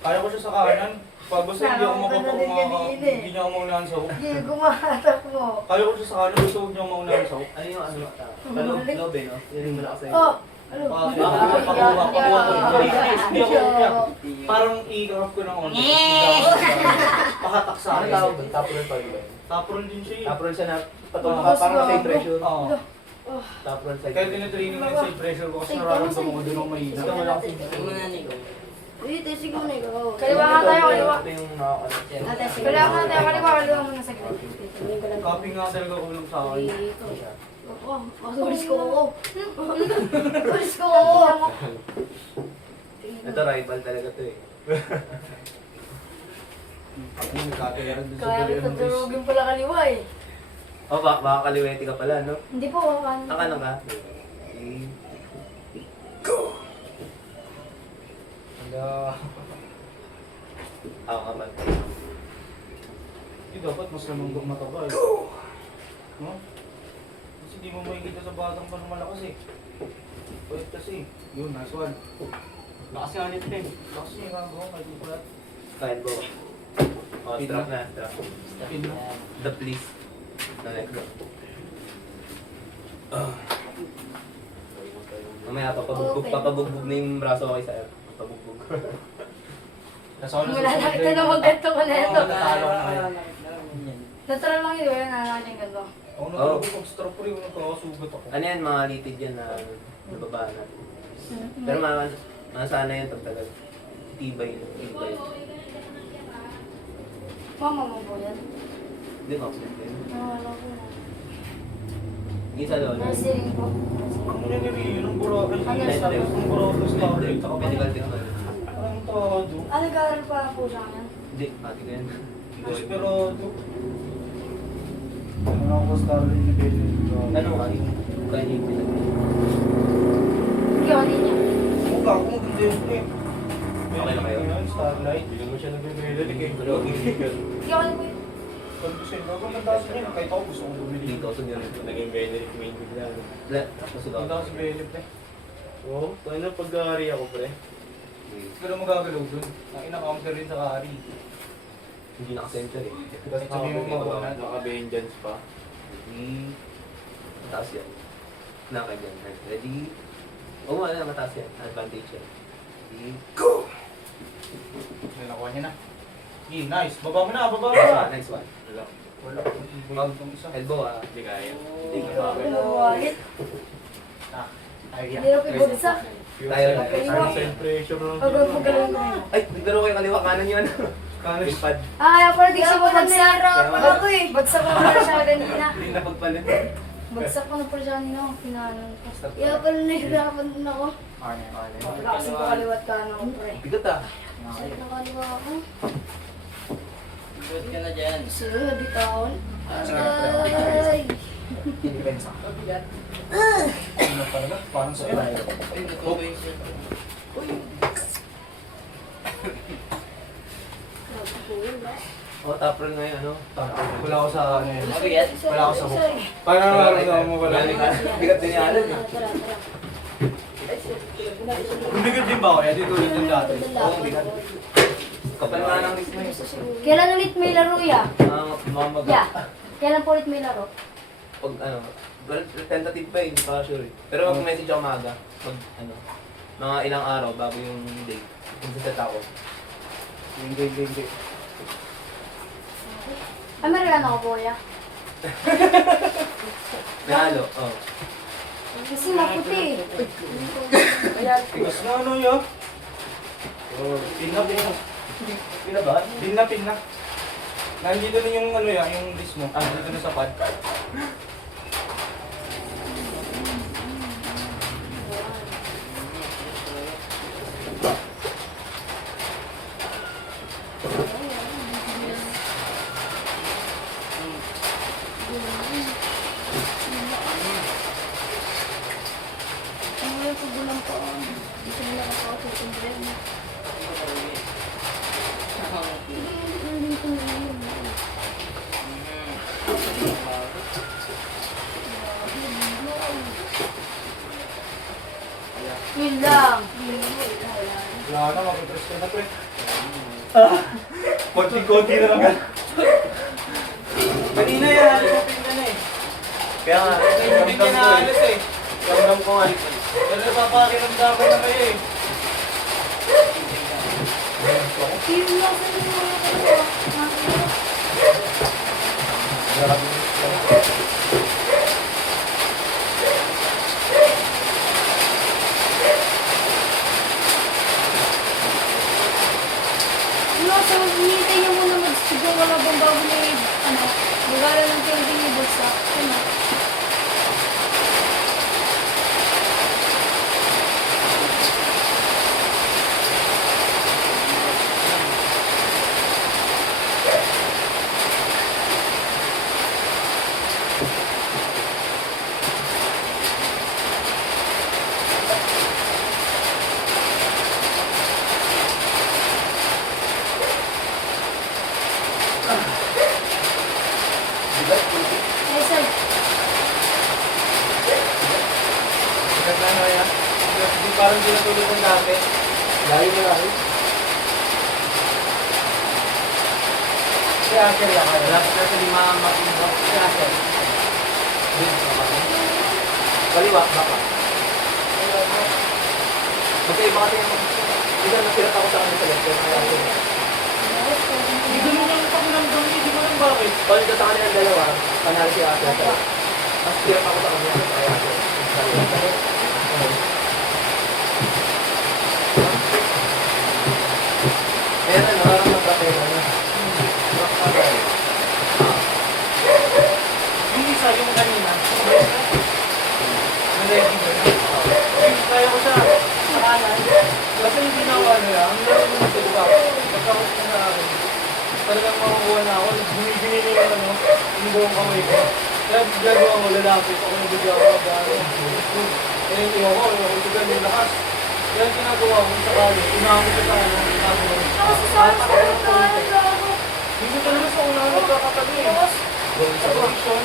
Kaya ko siya sa kanan. Pag basta hindi ako Kaya ko na din kanina eh. hindi niya ako maunahan sa hook. Hindi, gumahatak mo. Kaya ko siya sa kanan, gusto huwag niya ako maunahan sa hook. Ano yung ano? Lobe, no? Yan yung malakas sa'yo. Oh, Hindi ako umiyak. Parang i-grab ko ng onte. Pahatak sa Ano akin. tawag doon? Tapunan pa rin. Tapuran din siya eh. Tapunan siya na patungo ka, parang side pressure. Oo. Tapunan side Kaya pressure. tinitraining na yung side pressure ko kasi nararamdaman ko doon ang mahina. Ikaw wala kasi. Uy, testing mo na ikaw. Kaliwa nga tayo, kaliwa. Ito yung nakakano. Kaliwa nga tayo, kaliwa mo na sa gilid. Copy nga talaga ulam sa akin. Oo, masulis ko ako. Masulis ko ako. Ito rival talaga to eh. Ako nagkakayaran din sa Kaya balian ng base. tutulogin pala kaliwa eh. Oh, baka kaliwete ka pala, no? Hindi po, ano. Nakano ka? Hala. Ako ka ba? Hindi dapat mas lamang mataba eh. No? Kasi di mo makikita sa batang pa ng malakas eh. Pwede kasi. Yun, nice one. Lakas nga nito eh. Lakas niya nga bro, kahit di pala. Kyle Bo. Oh, strap na, strap. Pin mo. The please. No, let's go. Mamaya papabugbog na yung braso ko kay sa'yo. Papabugbog. Nasa ako Wala nakita na magganto ko na ito. Natalo ka na kayo. Natural lang yun, wala na nakita yung ganto. Ako natalo ko pag-strap ko rin, nakakasugat ako. Ano yan, mga litid yan na nababa na. Pero masana yan pagtagal. Tibay yun. Tibay. Mama mo po yan. Hindi mo ako yun. Nawala ko na. Isa doon. Nursing po. Ang nangyari yun, ang burakas. Ano Light sabi? level. Ang burakas na ulit. Ako pa Medical technology. Parang todo. Ah, nag-aaral pa po siya ngayon. Hindi, pati ko yan. Pero ano ako sa rin ni Bede? Ano nga yung kaya yung pinag Hindi ako din niya. Kung ako maganda yung clip. Okay na kayo? Starlight. Bigyan mo siya nag-bebe. Hindi ako din po yun. Sabi ko sa'yo, bago nagtaas niya. Kahit ako gusto kong bumili. dito sa nyo rin. Naging Benedict Wayne bigla. Kasi daw. Punta ako sa Bede, pre. Oo, tayo na pag-aari ako, pre. Pero magagalaw dun. Ang ina-counter rin sa Kari. Hindi naka-center eh. Kasi sabi mo mabanat. Naka-vengeance pa. Mataas yan. Naka yan. Ready? Oo, wala mataas yan. Advantage yan. Ready? Nakuha niya na. Okay, nice. Baba mo na, baba mo na. Nice one. Wala. Wala. Ibang itong isa. Elbow ah. Hindi kaya. Hindi ka Grabe bakit. na walit. Ay, Hindi na pibagsak. Tayo na. Side pressure lang. Pag po galawin tayo. Ay, nagdaro kayo kaliwa. Kanan yun. Kanan. Pad. Ah, kaya pala di siya babagsak. Kaya Ako eh. Bagsak ko na pala siya kanina. Hindi na pagpalit. Bagsak ko na pala siya kanina. Pinanan ko. Kaya pala nahirapan din ako. Lakasin ko kaliwat ka na ako, pre. Bigat ah. Sakit na kaliwa ako. Shoot ka na dyan. Sir, bitawan. Ay. Ano talaga? Parang sa'yo. Ay, natuloy yung shoot. Oh, top roll ngayon, ano? Wala ako sa ano yun. Mabigat. Wala ako sa hook. Sorry. Parang nararamdaman mo wala. Bigat din yan. Tara, tara. Bigat din ba ako? Dito ulit yung dati. Oo, bigat. Kapal nga ng list mo eh. Kailan ulit may laro ya? Mga mag... Ya. Kailan po ulit may laro? Pag ano, well, tentative pa eh, hindi pa sure eh. Pero mag-message ako maaga. Pag ano, mga ilang araw bago yung date. Kung set ako. Hindi. Ay, meron ako po ya. May halo, oh. Kasi maputi. Tigas na ano yun? Pin na. Pina ba? Pin na. Nandito na yung ano yan, yung list mo. Dito na sa pad. Ano yung kugulang po? Dito nila ako ako sa timbre. Yun lang. Wala na, mag-press ka na pre. Konti-konti na lang yan. Kanina yan, pin na na eh. Kaya nga, Pin na na alas eh. ramdam ko nga. Pero napapakiramdaman na kayo eh. Ano, so hinihintay niyo muna mag-sigong wala bang bago na ano, magara ng camping ni Bulsa. Ano? Ay, sir. Sikat na ano yan. Hindi parang di natulog ng dati. Layo na layo. Si Asher lang kayo. Lapit na sa lima matingo. Si Asher. Kaliwa, baka. Magkaiba kasi yung... Hindi na nasirat ako sa kanya sa left. Hindi ganun lang yung pakiramdam niya. Hindi ko alam bakit. Balik ka sa kanila ng dalawa, panalo si Ate sa mas hirap ako sa kanya kaya Ate. Kaya na, nakaramang kapela niya. Yung isa, yung kanina. Nalegi ba yun? Yung kaya ko siya. Nakanan. Kasi yung ginawa nila, ang laro mo sa diba? Pagkakot ko na akin. Talagang makukuha na ako. Bumibili nila yung ano, yung buong kamay ko. Kaya gagawa ko, lalapit ako yung bigyan ko mag-ano. Kaya yung iwan ko, yung bigyan yung lakas. Kaya yung ginagawa ko sakali, inahon ko sa ano, ginagawa ko. Kasi sa akin, ako. Hindi ko talaga sa unahan nagkakatabi eh. Sa posisyon,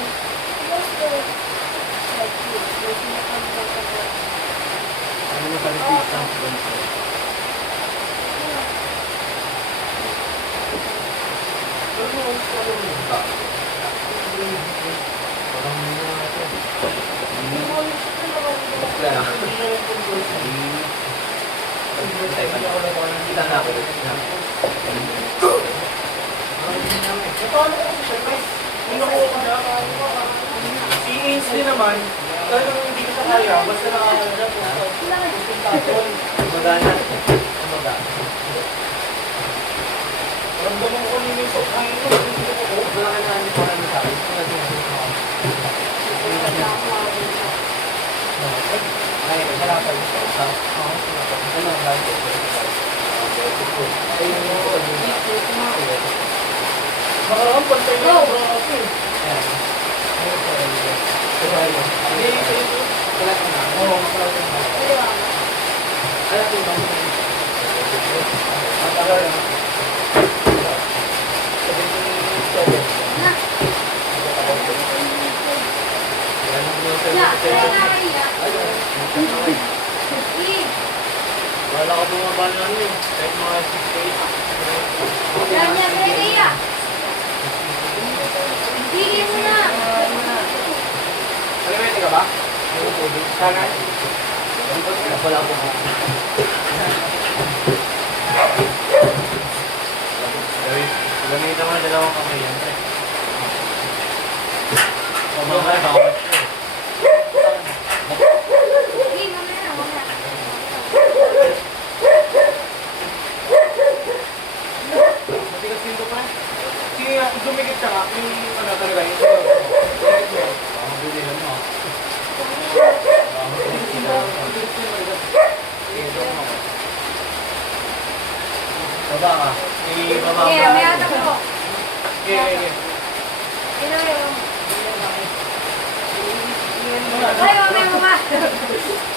ano na repeat ang Wala na. Kita na ako. paano ko siya, guys? Hindi ko siya. Si Ainsley naman, talagang hindi ko siya kaya, basta nakakala ko. Magana. Magana. Ramdaman ko nila yung sobrang ito. Wala ka na hindi ko alam sa akin. Ay, wala pa yung sa ano ang lagi ko. Ay, Nakaraan, pantay na ako ako eh. Hindi, ito. Wala ka na. Oo, wala ka na. Alam ko ba? Matagal na. Wala ka bumaba na ano eh. Kahit mga 6 Tigil mo na! Alimete ka ba? Sana? Wala ko. Gamitan mo na dalawang kamay yan. Pabangay, bawal. Tigil mo na, wala. Matigas din ko pa. Sige, dumikit ka nga. Yung ano talaga, yung Mabili lang mo. baba ka. Ibaba ka. Kaya, may anak ko. Okay. Ino yung... Ay, mamaya mo ba?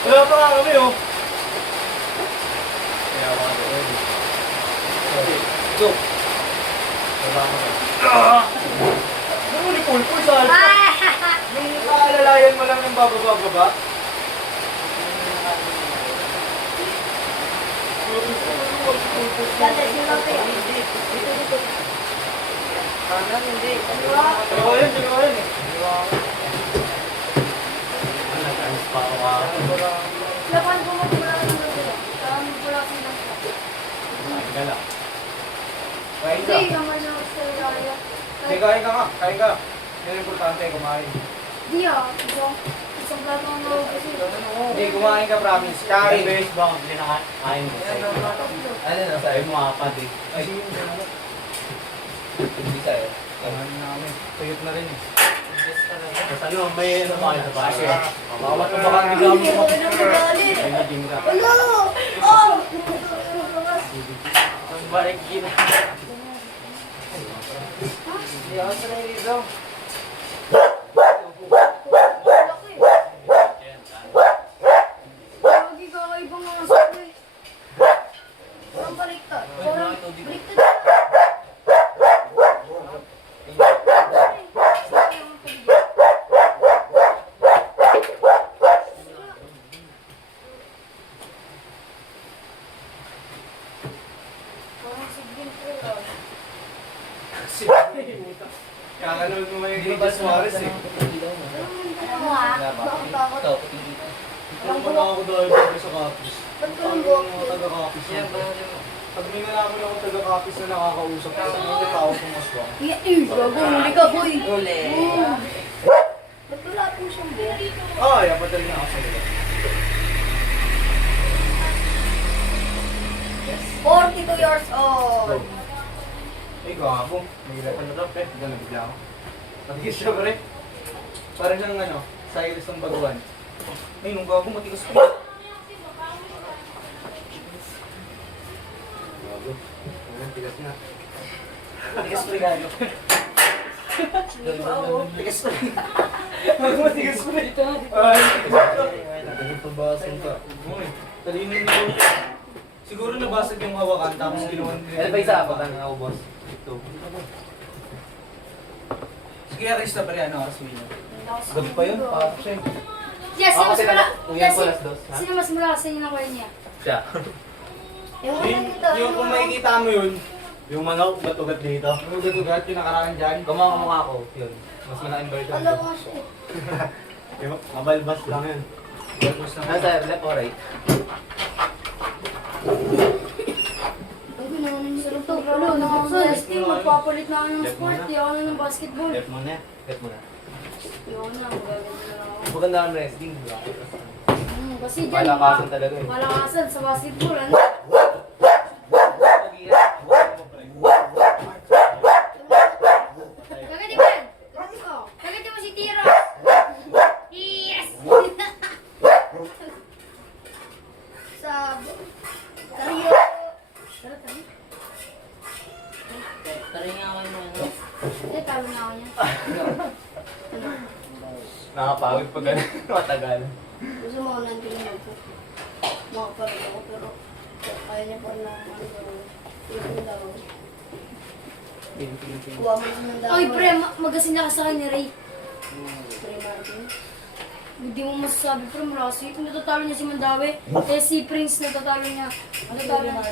Wala pa nga kami oh. Go. Baba ka. Ano ni Pulpul sa alta? Ay! Yung aalalayan mo lang ng bababa-baba. Dati, silang kayo. Dito, dito. Kanan, hindi. Dalawa yun eh. Ano, pa ako. ka lang. Kain ka. Hindi naman ako sa laya. Hindi, kain ka nga. Kain ka. Yan ang importante, kumain. Di isang plato ang naubusin. Hindi, kumain ka, promise. Kain. Beses ba ang pinakain mo? Ano na sa'yo? Mga kapad eh. Ay, yun na ako. Hindi sa'yo. Kumain namin. Tuyot na rin eh. Tapos ano, may ano ba kayo sa bahay? Bawat na baka hindi kami mo. Ay, naging ka. Hello! Oh! Ang balik gina. Hindi ako sanay dito. Lagi ka ibang mga sabi. Parang baliktad. Parang baliktad. Parang sigbin ko lang. Kakanood mo may Gita Suarez eh. Ano ah? Bakit takot? Ito. Ang pala ako dahil dito sa Capiz. Ba't ka Ang nang buwak? mga taga-Capiz. Pag may nalaman ako taga-Capiz na nakakausap ko, may tao kong aswang. Gago, huli ka boy. Uli. Ba't wala po siyang buwak? Ay, apadali na ako sa nila. 42 years old. Ay, gago. Nahirapan na lang, eh. Ganun bigla ako. Matigas siya pa rin. Parang lang ano, Cyrus ng baguhan. Ay, nung gago, matigas ko. Gago. Ang tigas na. Matigas pa rin gago. Matigas pa rin. Matigas pa rin. Ay, Ganun pabasan ka. Uy, talino na yun. Siguro nabasag yung hawakan, tapos ginawan nila. Ano ba isa? Pag ang ako, boss? Ito. Sige, Arista pa rin, ano, oras mo yun. Gabi pa yun? Pasok siya. Yes, Ako mas sila- mula. uwian ko alas 2, ha? Sino mas mula sa inyo ng kuya niya? Siya. Ewan Yung, ko dito. yung kung makikita mo yun, Yung manok, batugat dito. yung ugat-ugat, yung nakaraan dyan. Kamukha ko. Yun. Mas malaking version. Alam ko siya. Yung mabalbas lang yun. Tapos na Nasa left or right? Ay, ginawa na niya sa laptop. Ano, nakaka-testing. Magpapalit na ako ng sport. Di ako na ng basketball. Left muna. Left muna. Di ako na. Magaganda na ako. Maganda ang wrestling. Kasi dyan, Palakasan talaga eh. palakasan sa basketball. Ano? Kagadi ba yan? Kagadi mo si Tiro. Yes! Sa... Tayo. Tara, tayo. Tari nga ako yung ano. Hindi, talo na ako niya. Nakapagod pag gano'n. Matagal. Gusto mo ako nandiyan ko. Makapalit ako pero kaya niya pa na ano daw. Kuha mo naman daw. Ay, pre, magasin na ka sa kanya, Ray. Pre Martin. Hindi mo masasabi, pre, marasi. Natatalo niya si Mandawi. Eh, si Prince, natatalo niya. Natatalo niya.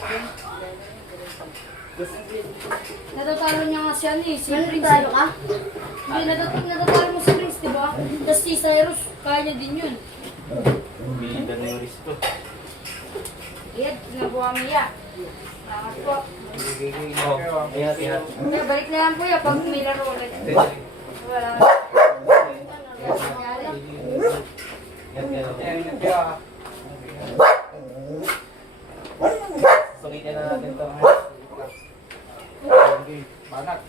Natatalo niya nga siya, eh. Si Prince. Natatalo ka? Hindi, natatalo mo si Prince, diba? Tapos si Cyrus, kaya niya din yun. Bida na yung risk ko. Iyad, ginagawa mo yan. Salamat po. Oh, ayan, ayan. Kaya balik na lang po yan pag may laro ulit. Wala. Yan, yan. Ayan, kaya, Sukitin na natin ito. okay, banat.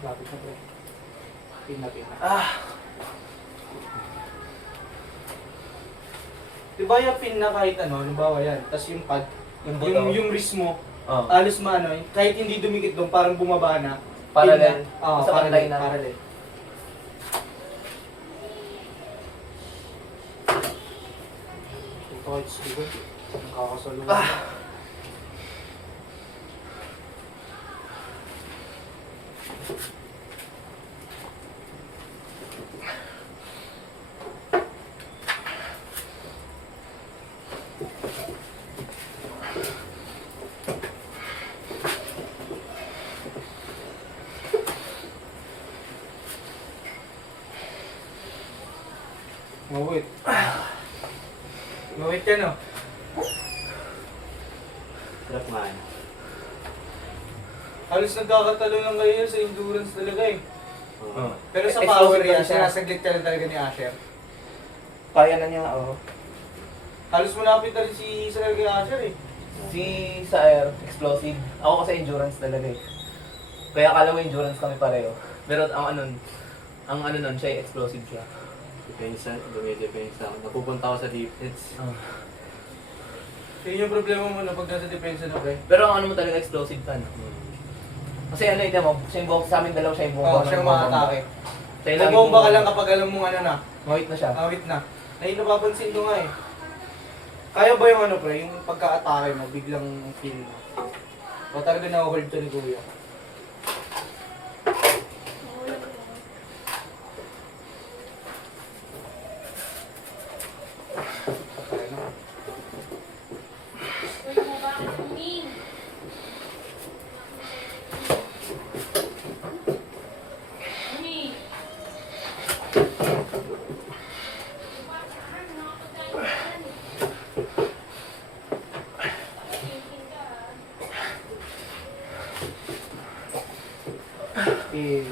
Lapit na pre. Pina. Diba yung pin na kahit ano, halimbawa yan, tas yung pad, Yung buto. yung wrist mo, Oh. alos maano, kahit hindi dumikit doon, parang bumaba na. Parallel. Pin na. Oo, Sa pantay na. Parallel. Ito kahit sige, nakakasaluhan. Mawit. Mawit ka, no? Sarap nga yan. Halos nagkakatalo lang kayo sa endurance talaga eh. Oo. Pero sa Explosive power lang yan, siya. sinasaglit ka lang talaga ni Asher. Kaya na niya, oo. Halos malapit na rin si Sir kay Asher eh. Si sa air, explosive. Ako kasi endurance talaga eh. Kaya akala mo endurance kami pareho. Pero ang ano nun, siya yung explosive siya. Depensa, dumidepensa ako. Napupunta ako sa defense. Yun yung problema mo na pag nasa depensa na pre. Pero ang ano mo talaga explosive ka, no? Kasi ano yun mo, siya yung sa amin dalawa siya yung Oo, siyang maatake. Siya yung lagi Nabomba ka bumabomba. lang kapag alam mong ano na, Mawit na siya. awit na. Ay, napapansin ko nga eh. Kaya ba yung ano pre, yung pagka-atake mo, biglang feel mo? O talaga na-hold to ni Kuya? Eh,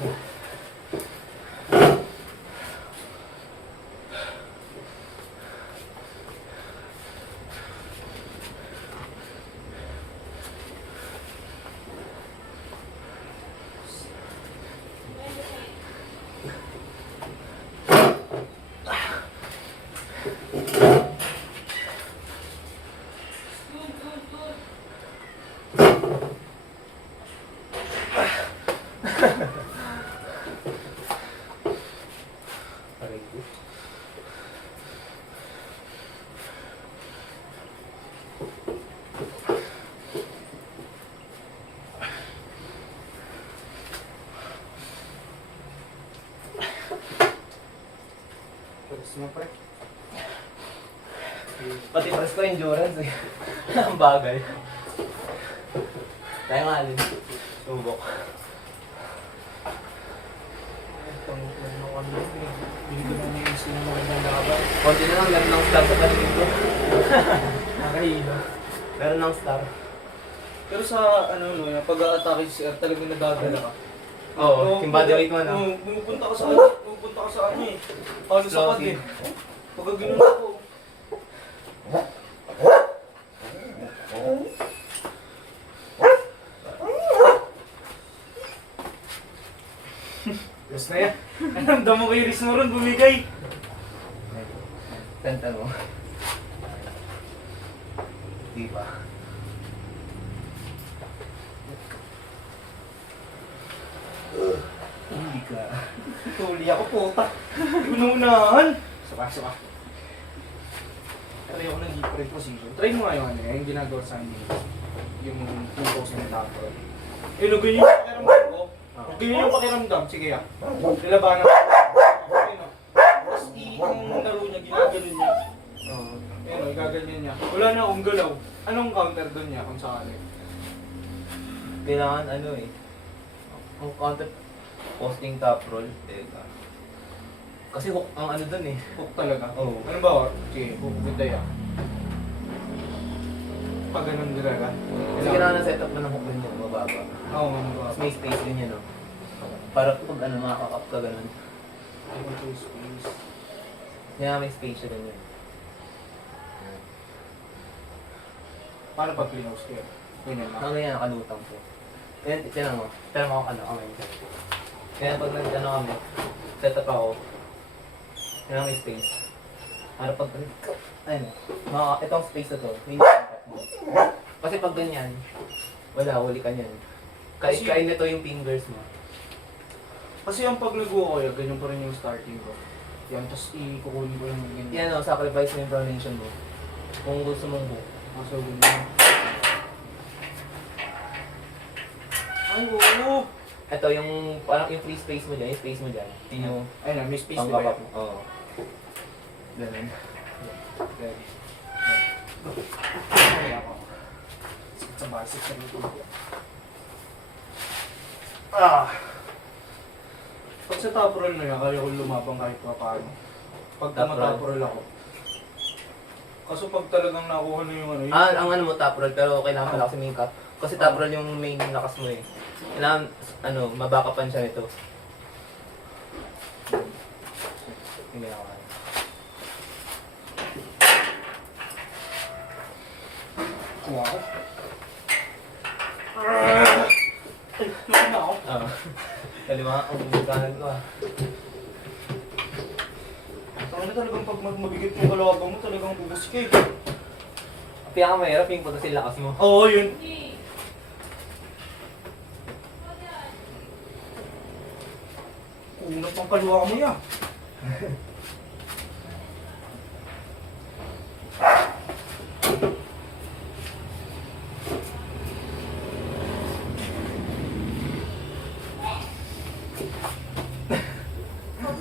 Pwes na pre. Pati press ko endurance eh. Ang bagay. Tayo nga alin. Subok. Hindi ko na naisip na magandang laban. Konti na lang, meron ng star sa paligid ko. Nakahilo. Meron ng star. Pero sa ano no, yung pag-a-atake si Sir, talagang nagagala ka. Oo, yung body weight mo na. Oo, pumupunta ka sa ano eh. Paano sa pad eh. Pagka gano'n ako. Yes na yan. Alam mo kay Riz mo ron, bumigay. Tenta mo. Di ba? Hindi ka. Tuli ako puta. Hindi ko naunahan. Suka. Try ako ng different position. Try mo nga yung ano, yung ginagawa sa amin. Yung pose ng tapo. Eh, no, ganyan yung pakiramdam ko. Ganyan yung pakiramdam. Sige ah. Nilabanan ko. Okay, no? Tapos yung laro niya, ginaganon niya. Ayun, no, igaganyan niya. Wala na akong galaw. Anong counter doon niya kung sakali? Kailangan ano eh. Ang counter posting top roll. Teka. Kasi hook ang ano dun eh. Hook talaga. Oo. Ano ba? Sige, pupunta yan. Pag ganun talaga. Kasi kailangan na setup na ng hook din yun, mababa. Oo, mga Tapos may space din yan, no? Para pag ano, makakap ka ganun. space. Kaya may space siya ganyan. Paano pag cleanhouse kayo? Ganyan lang. Hanggang yan, nakalutang po. Yan, tinan mo. Pero mo ano, kamay ko. Kaya pag nag-ano kami, setup ako, kailangan may space. Para pag, ayun, itong space na to, hindi setup mo. Kasi pag ganyan, wala, huli ka niyan. Kain nito yung fingers mo. Kasi yung pag nag-uo kayo, ganyan pa rin yung starting ko. Yan, tapos ikukunin ko lang yung ganyan. Yan o, sacrifice mo yung pronation mo. Kung gusto mong book. So, ganyan. Ay, oo! Ito yung, parang yung free space mo dyan, yung space mo dyan. Yun yung Ayun na, may space diba pang-backup yan? mo. Oo. Ganun. Ready. Ay, ako. Sa basic sa likod. Pag sa top roll na yan, kaya ko lumabang kahit pa paano. Pag Top roll. tumataprol ako. Kaso pag talagang nakuha na yung ano yun. Ah, ang ano mo top roll, pero kailangan pala kasi main cap. Kasi top roll yung main lakas mo eh. Kailangan, ano, mabakapan siya nito. Hindi na ako. Kuha ko. Ay, meron na ako. Ah. Kalima, ang bumaganan ko ah. Saka na talagang pag mabigat yung kalaban mo, talagang ubos ka eh. Ang pinakamahirap yung punta sila lakas mo. Oo, yun. Unat ang kaluwa mo yan.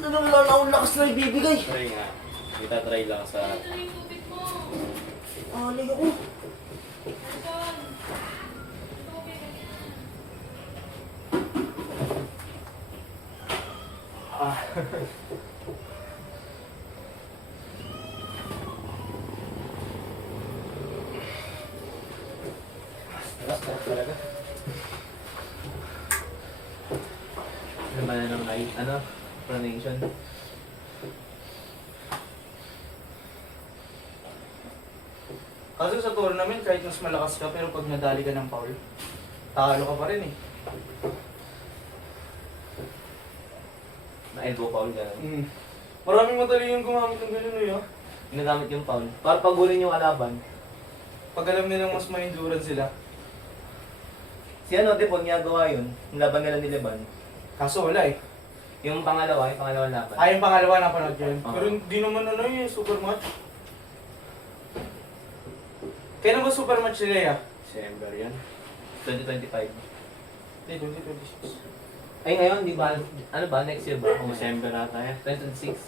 Ano wala na akong lakas na ibibigay? Try nga. Itatry lang sa... Alay ako. Sarap talaga. Ano ba na ng light? Ano? Pronation? Kaso sa tournament, kahit mas malakas ka, pero pag nadali ka ng foul, talo ka pa rin eh. Na elbow foul gano'n. Maraming madali yung gumamit ng ganun eh. Ginagamit yung foul. Para pagulin yung kalaban. Pag alam nilang mas may endurance sila. Si ano, Depon, ginagawa yun. Yung laban nila ni Leban. Kaso wala eh. Yung pangalawa, yung pangalawang laban. Yung pangalawa na panood yun. Oo. Pero hindi naman ano eh, super match. Kailan ba super match sila ya? December yan. 2025. Hindi, 2026. Ay ngayon, di ba? Ano ba? Next year ba? December ata yan. 2026.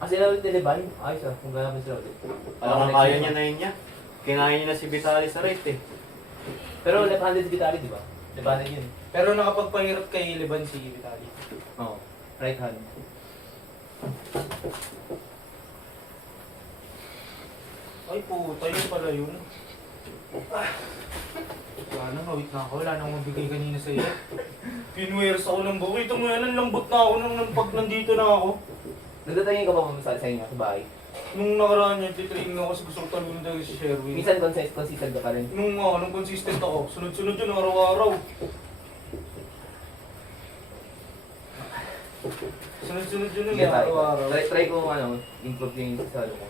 Ah, sila ulit ni Leban? Ayos ah, kung ganapan sila ulit. Parang kaya niya na yun niya. Kinaya niya na si Vitaly sa right eh. Pero left-handed si Vitaly, di ba? Left-handed yun. Pero nakapagpahirap kay Liban si Vitaly. Oo. Right hand. Ay puta, yun pala yun. Wala na, nawit na ako. Wala nang mabigay kanina sa iyo. Pinwears ako ng buko. Ito mo yan, ang lambot na ako nung pag nandito na ako. Nagtatangin ka ba sa inyo, sa bahay? Nung nakaraan niya, titraining ako kasi gusto ko talunin talaga si Sherwin. Minsan consistent ka pa rin. Nung consistent ako, sunod-sunod yun araw-araw. Sunod-sunod yun Sige, try. araw-araw. Try ko ano, improve yung sa ano ko.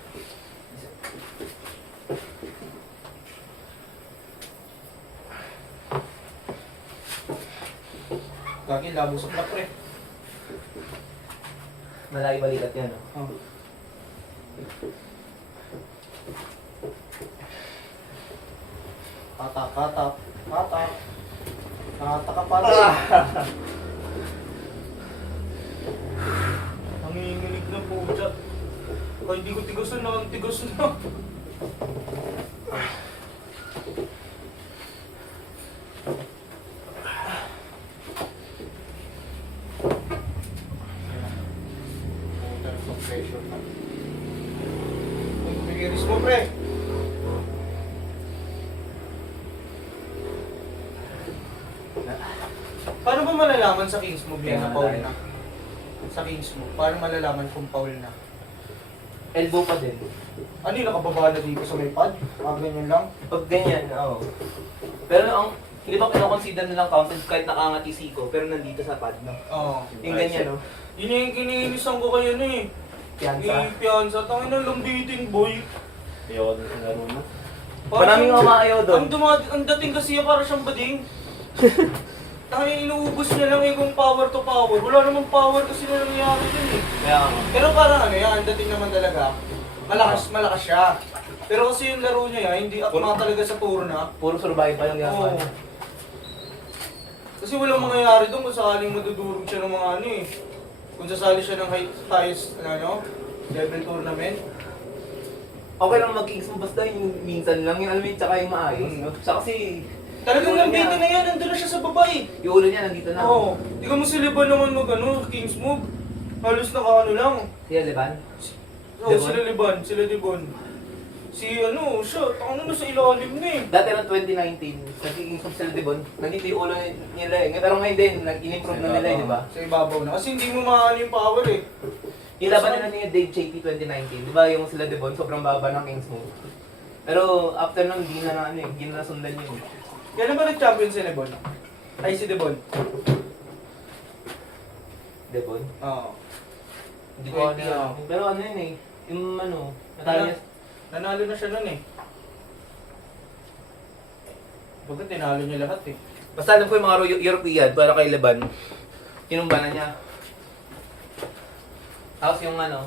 Lagi, labo sa plak pre. Malaki balikat yan, no? Oh. Katak, katak, katak. Katak ka pala. Nanginginig na po dyan. Kahit di ko tigasan na, ang tigas na. Bigiris mo pre. Paano ba malalaman sa Kings Move yan na foul na? Sa Kings Move, paano malalaman kung foul na? Elbow pa din. Ano yung nakababa na dito sa may pad? Ganyan lang? Pag ganyan, oo. Pero ang, hindi ba kinoconsider nilang counted kahit nakangati siko, pero nandito sa pad, no? Oo. Yung ganyan, no? Yun yung kininisan ko kayo na eh. Piyansa. Piyansa. Tangin na lambitin boy. Ayoko din sa laro mo. Maraming umaayaw doon. Ang dating kasi para siyang bading. Tangin inuubos niya lang eh kung power to power. Wala namang power kasi na nangyayari dun eh. Kaya nga. Pero parang ano yan, ang dating naman talaga. Malakas siya. Pero kasi yung laro niya yan, hindi akma talaga sa tour na. Puro survival yung ginagawa Oo. niya. Kasi walang mangyayari doon kung sakaling madudurog siya ng mga ano eh. Kung sasali siya ng highest level tournament. Okay lang mag-kings mo, basta yung minsan lang yung alam mo yun, tsaka yung maayos, no? Siya kasi, Talagang yung ulo lambitin niya- na yan, nandun na siya sa baba eh. yung ulo niya nandito na. Oo. Di ka mo si Liban naman Kings Move. Halos nakaano lang. Siya, Leban? Oh, Devon? sila Devon. Si ano, siya, ano na sa ilalim na eh. Dati ng 2019, nagiging sub sila, Devon. Nandito yung ulo nila eh. Pero ngayon din, nag-improve na nila eh, di ba? Sa ibabaw na. Kasi hindi mo maano yung power eh. Yung laban nila ni Dave JT 2019, di ba yung sila Devon, sobrang baba ng Kings Move. Pero after nun, hindi na ano eh, hindi na nasundan yun. Yan na ba nag-champion si Devon? Ay, si Devon. Devon? Oo. Hindi ko ano. Pero ano yun eh, yung ano, natalo niya. Nanalo na siya nun eh. Bakit tinalo niya lahat eh. Basta alam ko yung mga European para kay Leban, tinumba na niya. Tapos yung ano,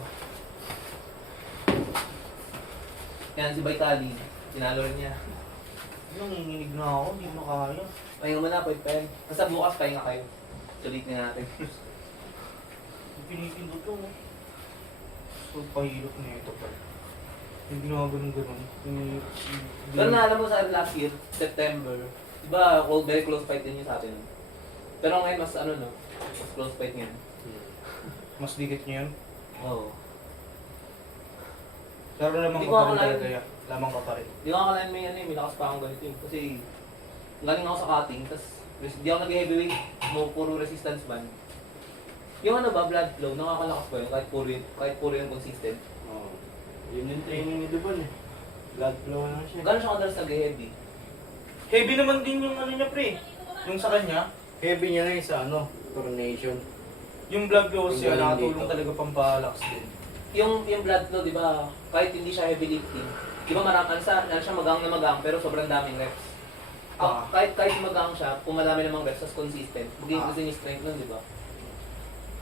yan si Vitali, tinalo rin niya. Nanginginig na ako, hindi mo kaya. Pahinga mo na, pwede pa yun. Basta bukas pahinga kayo. Sulitin natin. Pinitin ko to. So, pahirap na ito pa. Hindi na ganun-ganun. Pero naalam mo sa last year, September, diba very close fight din yun sa atin. Pero ngayon mas ano no, mas close fight ngayon. Mas dikit niya yun. Oo. Pero lamang Hindi ka ko pa rin akalain. talaga yan. Lamang ka pa rin. Di ko akalain may ano may lakas pa akong ganito yun. Kasi galing ako sa cutting, tas di ako nag-heavyweight, puro resistance band. Yung ano ba, blood flow, nakakalakas ba yun kahit puro yung consistent. Oo. Yun yung training ni Devon eh. Blood flow lang siya. Gano'n siya kadalas nag-heavy? Heavy naman din yung ano niya pre. Yung sa kanya. Heavy niya na sa ano, coronation. Yung blood flow siya Yung galing nakatulong dito. talaga pampalax din. Yung blood flow, di ba, kahit hindi siya heavy lifting, di ba marami siya magang na magang pero sobrang daming reps. Kahit magang siya, kung madami namang reps, as consistent, hindi kasi yung strength nun, di ba?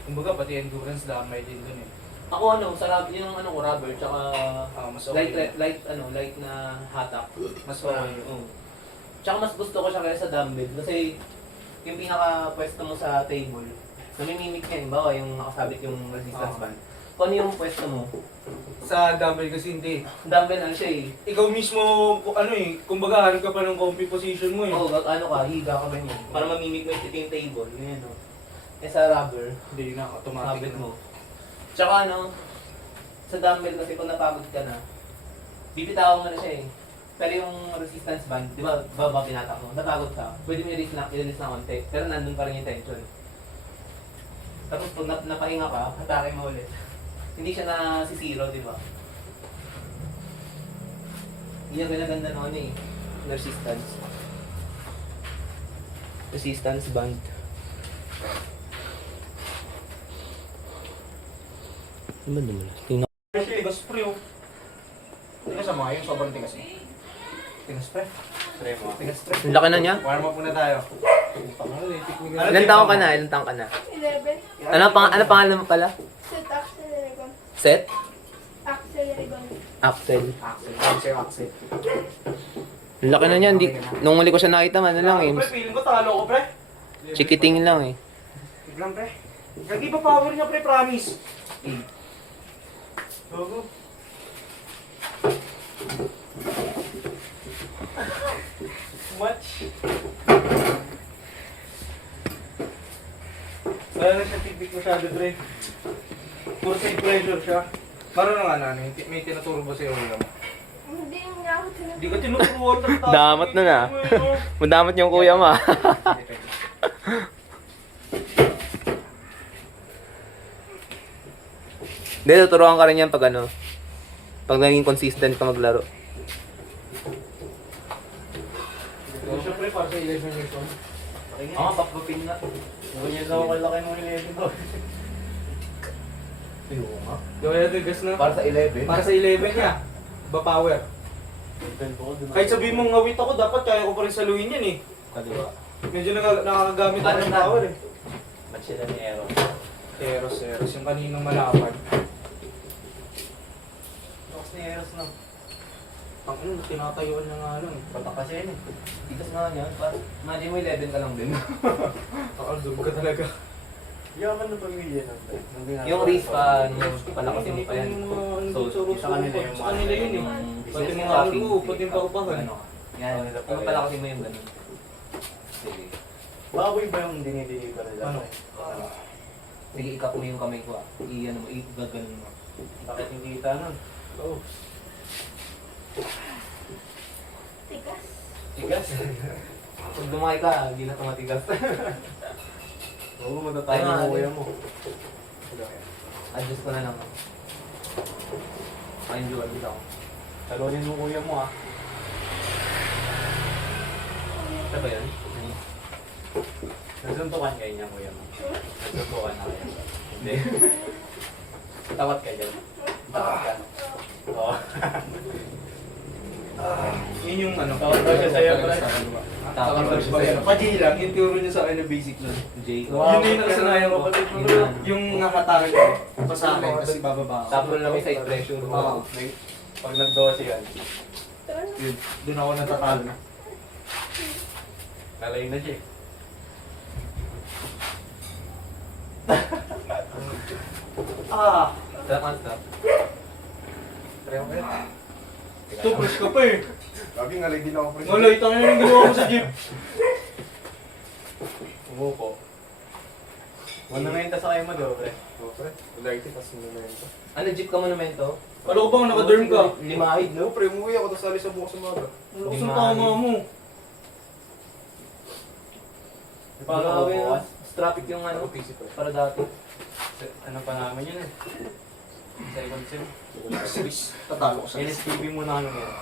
Kumbaga pati endurance damay din dun eh. Ako ano, sa yung ano ko, rubber, tsaka Mas okay. light na hatak. Mas okay. Oo. Tsaka mas gusto ko siya kaya sa dumbbell kasi yung pinaka-pwesto mo sa table, namimimik niya, yung bawa yung nakasabit yung resistance band. Kung ano yung pwesto mo, Sa dumbbell kasi hindi. dumbbell ano siya eh. Ikaw mismo, ano eh, kumbaga hanap ka pa ng comfy position mo eh. Oo, ano ka, higa ka ba niyan? Para mamimik mo yung table, ganyan no. Eh sa rubber, Hindi na, automatic sabit na. mo. Tsaka ano, sa dumbbell kasi kung napagod ka na, bibitawan mo na siya eh. Pero yung resistance band, di ba, baba pinata mo, napagod ka, pwede mo i-release na konti, pero nandun pa rin yung tension. Tapos pag napahinga ka, atake mo ulit. Hindi siya na si zero, di ba? Hindi niya ganaganda na ano eh, resistance. Resistance band. Ano ba naman? Tingnan. Tigas pre oh. Tigas sa mga yun, sobrang tigas eh. Tigas pre. Pre mo. Tigas pre. Ang laki na niya. Warm up muna tayo. Ilan taong ka na? Ilan taong ka na? 11. Ano pangalan mo pala? Set Axel Rigon. Set? Axel Rigon. Axel. Axel. Ang laki na niya. Nung muli ko siya nakita, ano lang eh. Pre, feeling ko talo ko pre. Chikiting lang eh. Tignan pre. Gagi pa power niya pre, promise. Gogo. Much. Wala na siya tibig masyado, pre. Puro safe pleasure siya. Parang nga nanay, may tinuturo ba sa'yo ulam? Hindi niya ako tinuturo. Hindi ka tinuturo. Damat na na. Madamot yung kuya mo ah. Hindi, tuturuan ka rin yan pag ano. Pag naging consistent ka maglaro. Siyempre, para sa 11 years old. Oo, papapin na. Ganyan daw kalaki ng 11 to. Oo nga. Gawin natin gas na. Para sa 11. Para sa 11 niya. Ba power. Kahit sabihin mong ngawit ako, dapat kaya ko pa rin saluhin yan eh. Kaliwa. Medyo nakakagamit ako ng power eh. Ba't sila ni Eros? Eros. Yung kaninang malapad. Tapos ni Eros na. Ang tinatayuan niya nga nun. Patak kasi yun eh. Tigas nga niya. Imagine mo 11 ka lang din. Nakaldog ka talaga. Yaman ng pamilya natin. Yung wrist pa, palakasin mo pa yan. Sa kanila yun eh. Pati mga argo, pati yung paupahan. Ano? Yan, yung palakasin mo yung ganun. Sige. Baboy ba yung dinideliver nila? Ano? Sige, ikap mo yung kamay ko ah. I-ano mo, i-gaganon mo. Bakit hindi kita nun? Oo. Tigas. Tigas. Pag lumaki ka, hindi na ito matigas. Oo, matatay Ayun, mo kuya mo. Adjust ko na lang. Enjoy ulit ako. Talunin mo kuya mo ah. Ito ba yun? Nasuntukan kayo niya kuya mo. Nasuntukan na kayo. Hindi. Tawat ka dyan. Tawat ka. Oo. Yun yung ano. Tawat daw siya sa'yo, pre. Tawag daw siya sa'yo. Pagi lang, yung turo niya sa akin na basic nun. Jay. Yun yung nakasanayan ko. Yung nakatakin ko. Pa sa akin, kasi bababa ako. Tapos lang may side pressure. Oo. Pag nag-12 yan. Yun, doon ako natatalo na. Nalayin na siya eh. Stop on stop. Try mo yan. Ito, fresh ka pa eh. Lagi ngalay din ako, pre. Wala, itang yun yung ginawa ko sa jeep. Umupo. Ano na yung tasakay mo daw, pre? Oo, pre. Lagi tas mo na ito. Ano, jeep ka monumento? Wala ko bang naka-derm ka? Limahid, no? No, pre, umuwi ako tapos alis sa bukas umaga. Wala ko sa tama mo. Paano ako bukas? Traffic yung ano, para dati. Ano pa namin yun eh? Second sem. Tatalo ko sa NSTV muna kami ngayon.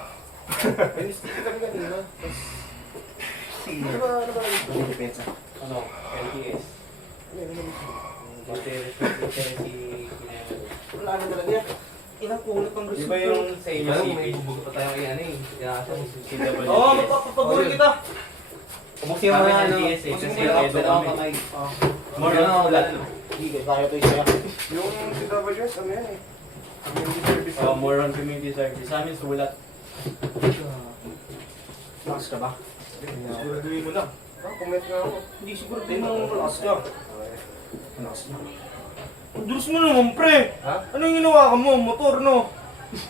Ay, sticky kami kanina. Tapos, ano ba? Ano depensa? Ano? LTS. Battery si Wala na talaga yan. Inakulot ng Di ba yung sa inyo Ano, CP? may bubog pa tayo kay ano eh. Kaya CWS. Oo, magpapagurin kita. Bubuksin mo na ano. LTS eh. Bubuksin Kasi mo na ito ako kami. kamay. More Ano, on wala. Hindi, kaya to isa. Yung CWS, ano yan eh? Community service. More on community service. Sa amin sulat. Lakas ka ba? Siguraduhin mo lang. Comment nga ako. Hindi siguro din mo lakas ka. Lakas na. Ang dulos mo naman, pre. Ha? Ano yung ginawa ka mo? Motor, no?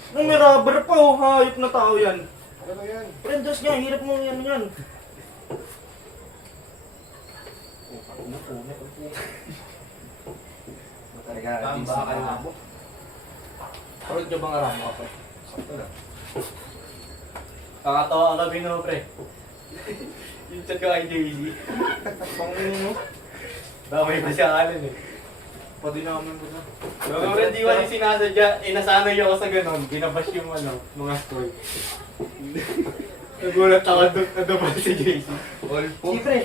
Nung may rubber pa, oh. Hayop na tao yan. Ano yan? Pre, ang dulos niya. Hirap mo yan yan. Talaga, Tamba ka na. Parang ka bang aram mo, pre? Sakto na. Kakatawa ka kami no, pre. Yung chat ko kay Daisy. Pangin mo. Damay pa siya kalan eh. Pati namin ko na. Yung pre, di ba yung sinasadya, inasanay ako sa ganon, binabash yung ano, mga story. Nagulat ako doon, nadabal si JC. All po. Sige, pre.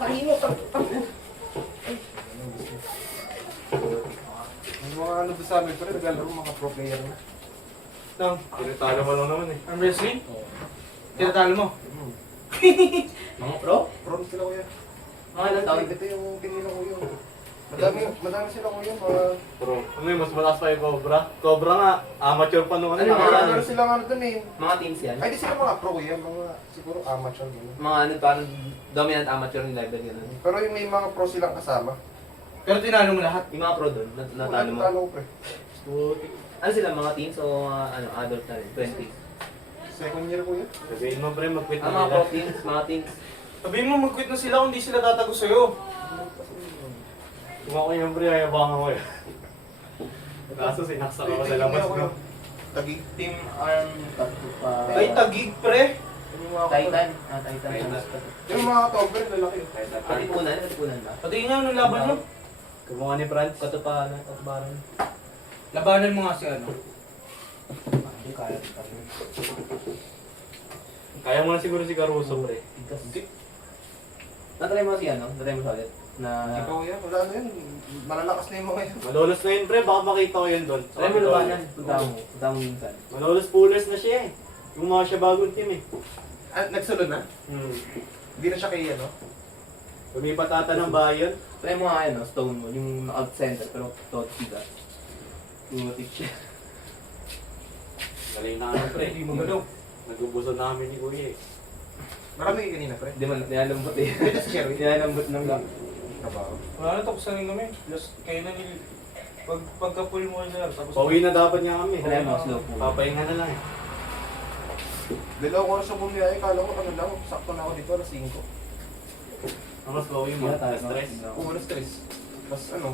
Kanino ka? Yung mga ano doon sa amin, pero naglalaro mga pro player na. Nang, Tinatalo mo lang naman eh. arm wrestling? Tinatalo mo? Mga pro? Pro sila kuya. Mga ilang taon? Ito yung pinila ko yun. Madami sila kuya, mga... Bro, ano yung mas mataas pa yung Cobra? Cobra nga, amateur pa nung ano. Ano, mga Ano sila nga doon eh. Mga teams yan? Ay, di sila mga pro kuya, mga siguro amateur gano'n. Mga ano, parang dominant amateur yung level yun. Pero yung may mga pro silang kasama. Pero tinalo mo lahat. Yung mga pro doon, natalo mo. Natalo ko pre. Ano sila, mga teens o mga ano, adult na rin? 20? Second year kuya. Sabihin mo pre, mag-quit Ah, na mga nila. pro teens, mga teens. Sabihin mo, mag-quit na sila kung di sila tatago sa'yo. Kung ako yung pre, ayabangan ko eh. Kaso sinaksak ako sa labas ko. Tagig. Team Arm pa. Ay, tagig, pre. Yung mga Titan. Ah, Titan. Yung mga katober, lalaki. Katipunan, katipunan ba? Pati nga, anong laban mo? Kumuha ni Franz. Katuparan, katuparan. Labanan mo nga si ano. Hindi kaya. Kaya mo na siguro si Caruso pre. Natry mo si ano? Natry mo siya ulit? Na... Hindi pa kuya, wala na yun. Malalakas na yung mga yun. Malolos na yun pre, baka makita ko yun doon. Try mo labanan. Punta mo minsan. Malolos pullers na siya eh. Gumawa siya bagong team eh. Ah, nagsunod na? Hindi na siya kay ano? Lumipat ata ng bayan. Try mo nga ano, stone mo. Yung out center, pero tot siga. Tumatik siya. Galing na ano pre. Hindi mo galaw. Nagubusod namin ni Kuya eh. Marami kayo kanina pre. Hindi man, nilalambot eh. Ito si Sherry. Nilalambot ng lang. Trabaho. Wala na, tapos na rin kami. Plus, kayo na nil... Pagka-pull mo sila, tapos... Pauwi na dapat niya kami. Try mo, slow po. Papahinga na lang eh. Dalawang oras sa bumiyahe, kala ko ano lang, sakto na ako dito, alas 5. Ang mas pauwi mo, Yeah, tayo, stress. no? Kung alas 3. Mas ano,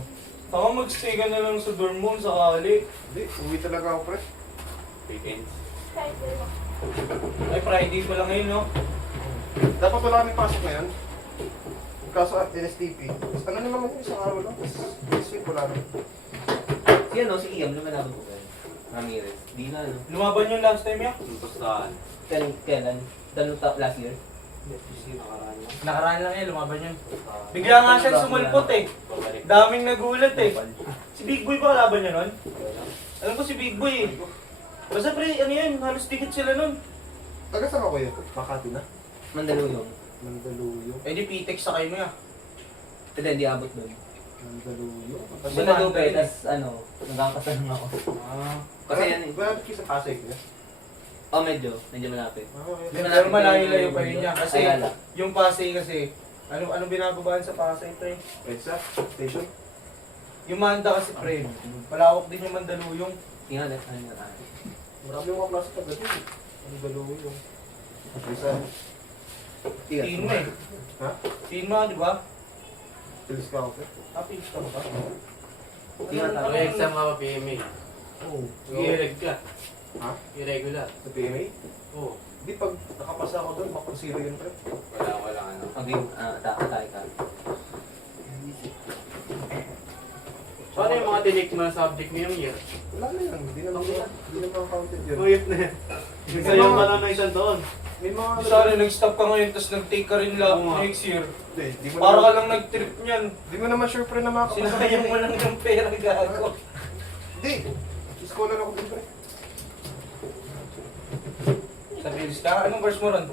Saka mag-stay ka na lang sa dorm mo sakali. hindi, uwi talaga ako pre. Weekends. Ay, Friday pa lang ngayon, no? Dapat wala kami pasok ngayon. Kaso NSTP. Tapos ano naman yun, isang araw lang. Tapos this week wala na. Si ano, si Iam, lumalaban ko ba? Ramirez. Di na, ano. Lumaban yung last time, ya? Pustahan. Kailan? Last year? Nakaraan lang. Nakaraan lang yan, lumaban yun. Bigla nga siyang sumulpot eh. Babalik. Daming nagulat eh. Si Big Boy ba kalaban niya nun? Alam ko si Big Boy eh. Basta pre, ano yan, halos dikit sila nun. Taga saan ako yun? Makati na? Mandaluyong. Mandaluyong. Eh di Pitex sa kayo mo ya. Hindi abot doon. Mandaluyong. Kasi nalupay, tas ano, nagkakasanong ako. Ah. Kasi yan eh. Malapit kayo sa Pasay niya. Oh, medyo malapit. Pero malayo-layo pa yun niya. Kasi Ayala. yung Pasay kasi, anong binababaan sa Pasay pre? Pwesa? Station? Yung Manda kasi pre, malawak din yung Mandaluyong. Tingnan natin ano yung ano. Marami yung mga klase taga dito. Mandaluyong. Pwesa? Tiin mo eh. Ha? Tiin mo, di ba? Pilis ka ako pre. Happy ka ba? Tingnan natin. May exam ka pa PMA. Oo. I-reg ka. Ha? Irregular. Sa PMA? Oo. Hindi, pag nakapasa ako doon, baka zero yun pre. Wala ano. Atake ka. Paano yung mga tinik mo na subject mo yung year? Wala na yan. Hindi naman counted yun. Nguyit na yan. Sa'yo pa lang na isang taon. May mga Sana nag-stop ka ngayon, tapos nag-take ka rin lang Oo nga. next year. Hindi mo Para ka naman, lang nag-trip niyan. di mo naman sure pre na makakapasa. Sinayang mo lang ng pera, gago. Hindi. Scholar ako din pre. Sa bills ka, anong course mo ron?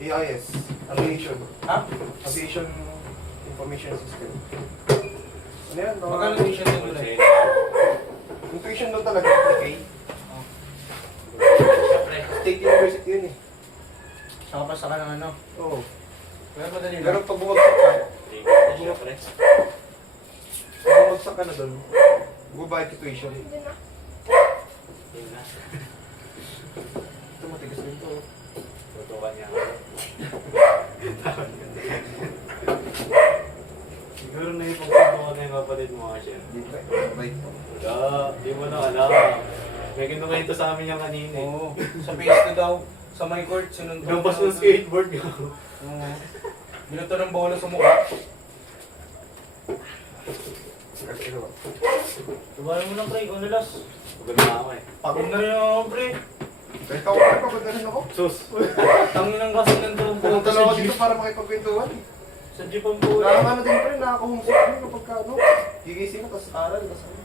AIS. Aviation. Ha? Aviation Information System. Ano yan? Mga- Magkano tuition din mo rin? Yung tuition doon talaga, okay? State University yun eh. Nakapasa ka ng ano? Oo. Pero madali Pero lang. pag bumagsak ka na doon, bubayad ka tuition. Ito matigas din to. Tutukan niya. Siguro na yung pagtutukan na yung kapatid mo kasi. Hindi pa, mabait to. Di mo na alam. May kinukwento sa amin yung kanina eh. Oo. Sa PS2 daw, sa my court, sinundo. Gampas ng skateboard ko. Oo. Binuto ng bola sa mukha. Pero, Tubayan mo lang, pre. Ano las? Pagod na ako eh. Pagod na rin ako, pre. kahit ako pre, pagod na rin ako. Sus! Tangin ng kasi ng Pumunta lang ako dito para makipagkwentuhan. Sa jeep ang buhay. Nakakano din pre, nakaka-homesick din kapag ka, ano, gigising ka, tapos aral, tapos ano.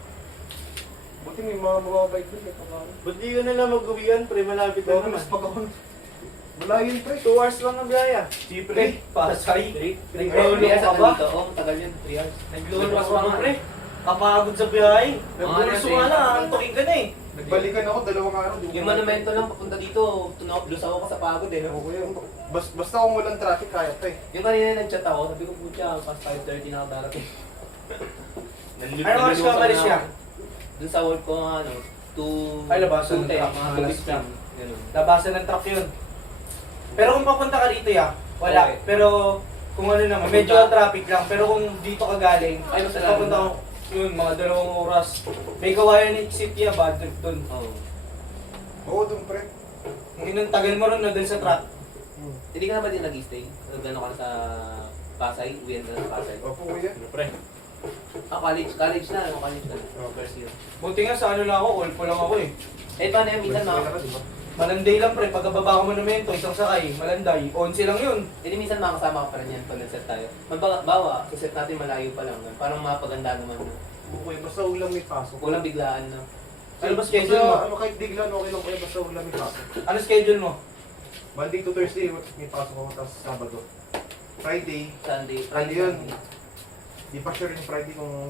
Buti may mga mababait din, may pagkano. Ba't di ka nalang mag-uwian pre? Malapit na naman. Tapos pag ako, wala yun pre. 2 hours lang ang gaya. Pre, Pasay. Naglolo Naglolo ka ba? dito. Oo, matagal yun. 3 hours. Naglolo ka ba, pre? Kapagod sa biyahe. Nagbulso ka na, antokin ka na eh. Nagbalikan ako, dalawang araw. di ko Yung na- monumento lang papunta dito, lusaw ako sa pagod eh. No? Okay yun. Basta kung walang traffic, kaya pa eh. Yung kanina nag-chat ako, sabi ko putya, past 5:30 na ako darating. Ano oras ka malis siya? Dun sa work ko, ano, 2... Ay, labasan ng 2:10, truck, mga mga alas alas 10. Ganun. Labasan ng truck yun. Pero kung papunta ka dito ya, wala. Okay. Pero kung ano naman, medyo traffic lang. Pero kung dito ka galing, Ay, mas papunta ko, yun, mga 2 oras. May kawayan ni City ya, bad trip dun. Oo. Oo, dun pre. Kung inuntagal mo rin na dun sa truck. Hindi ka na ba din nag-stay? Gano'n ka na sa Pasay? Uwian ka na sa Pasay? Opo kuya. Ano pre? College na. College na. First year. Buti nga sa ano lang ako, all po lang ako eh. Eh, paano yan? Minsan Wala mga... ka, di ba? Malanday lang pre, pagkababa ko monumento, isang sakay, malanday, 11 lang yun. Hindi minsan makakasama ka pa rin yan pag nag-set tayo. Bawa, sa set natin malayo pa lang. Parang mapaganda naman. No? Okay, basta ulam may pasok. Walang biglaan na. Ano ba schedule mo? Ano kahit bigla, okay lang kayo, basta ulam may pasok. Ano schedule mo? Monday to Thursday, may pasok ako, tapos Sabado. Friday, Sunday. Ano yun? di pa sure yung Friday kung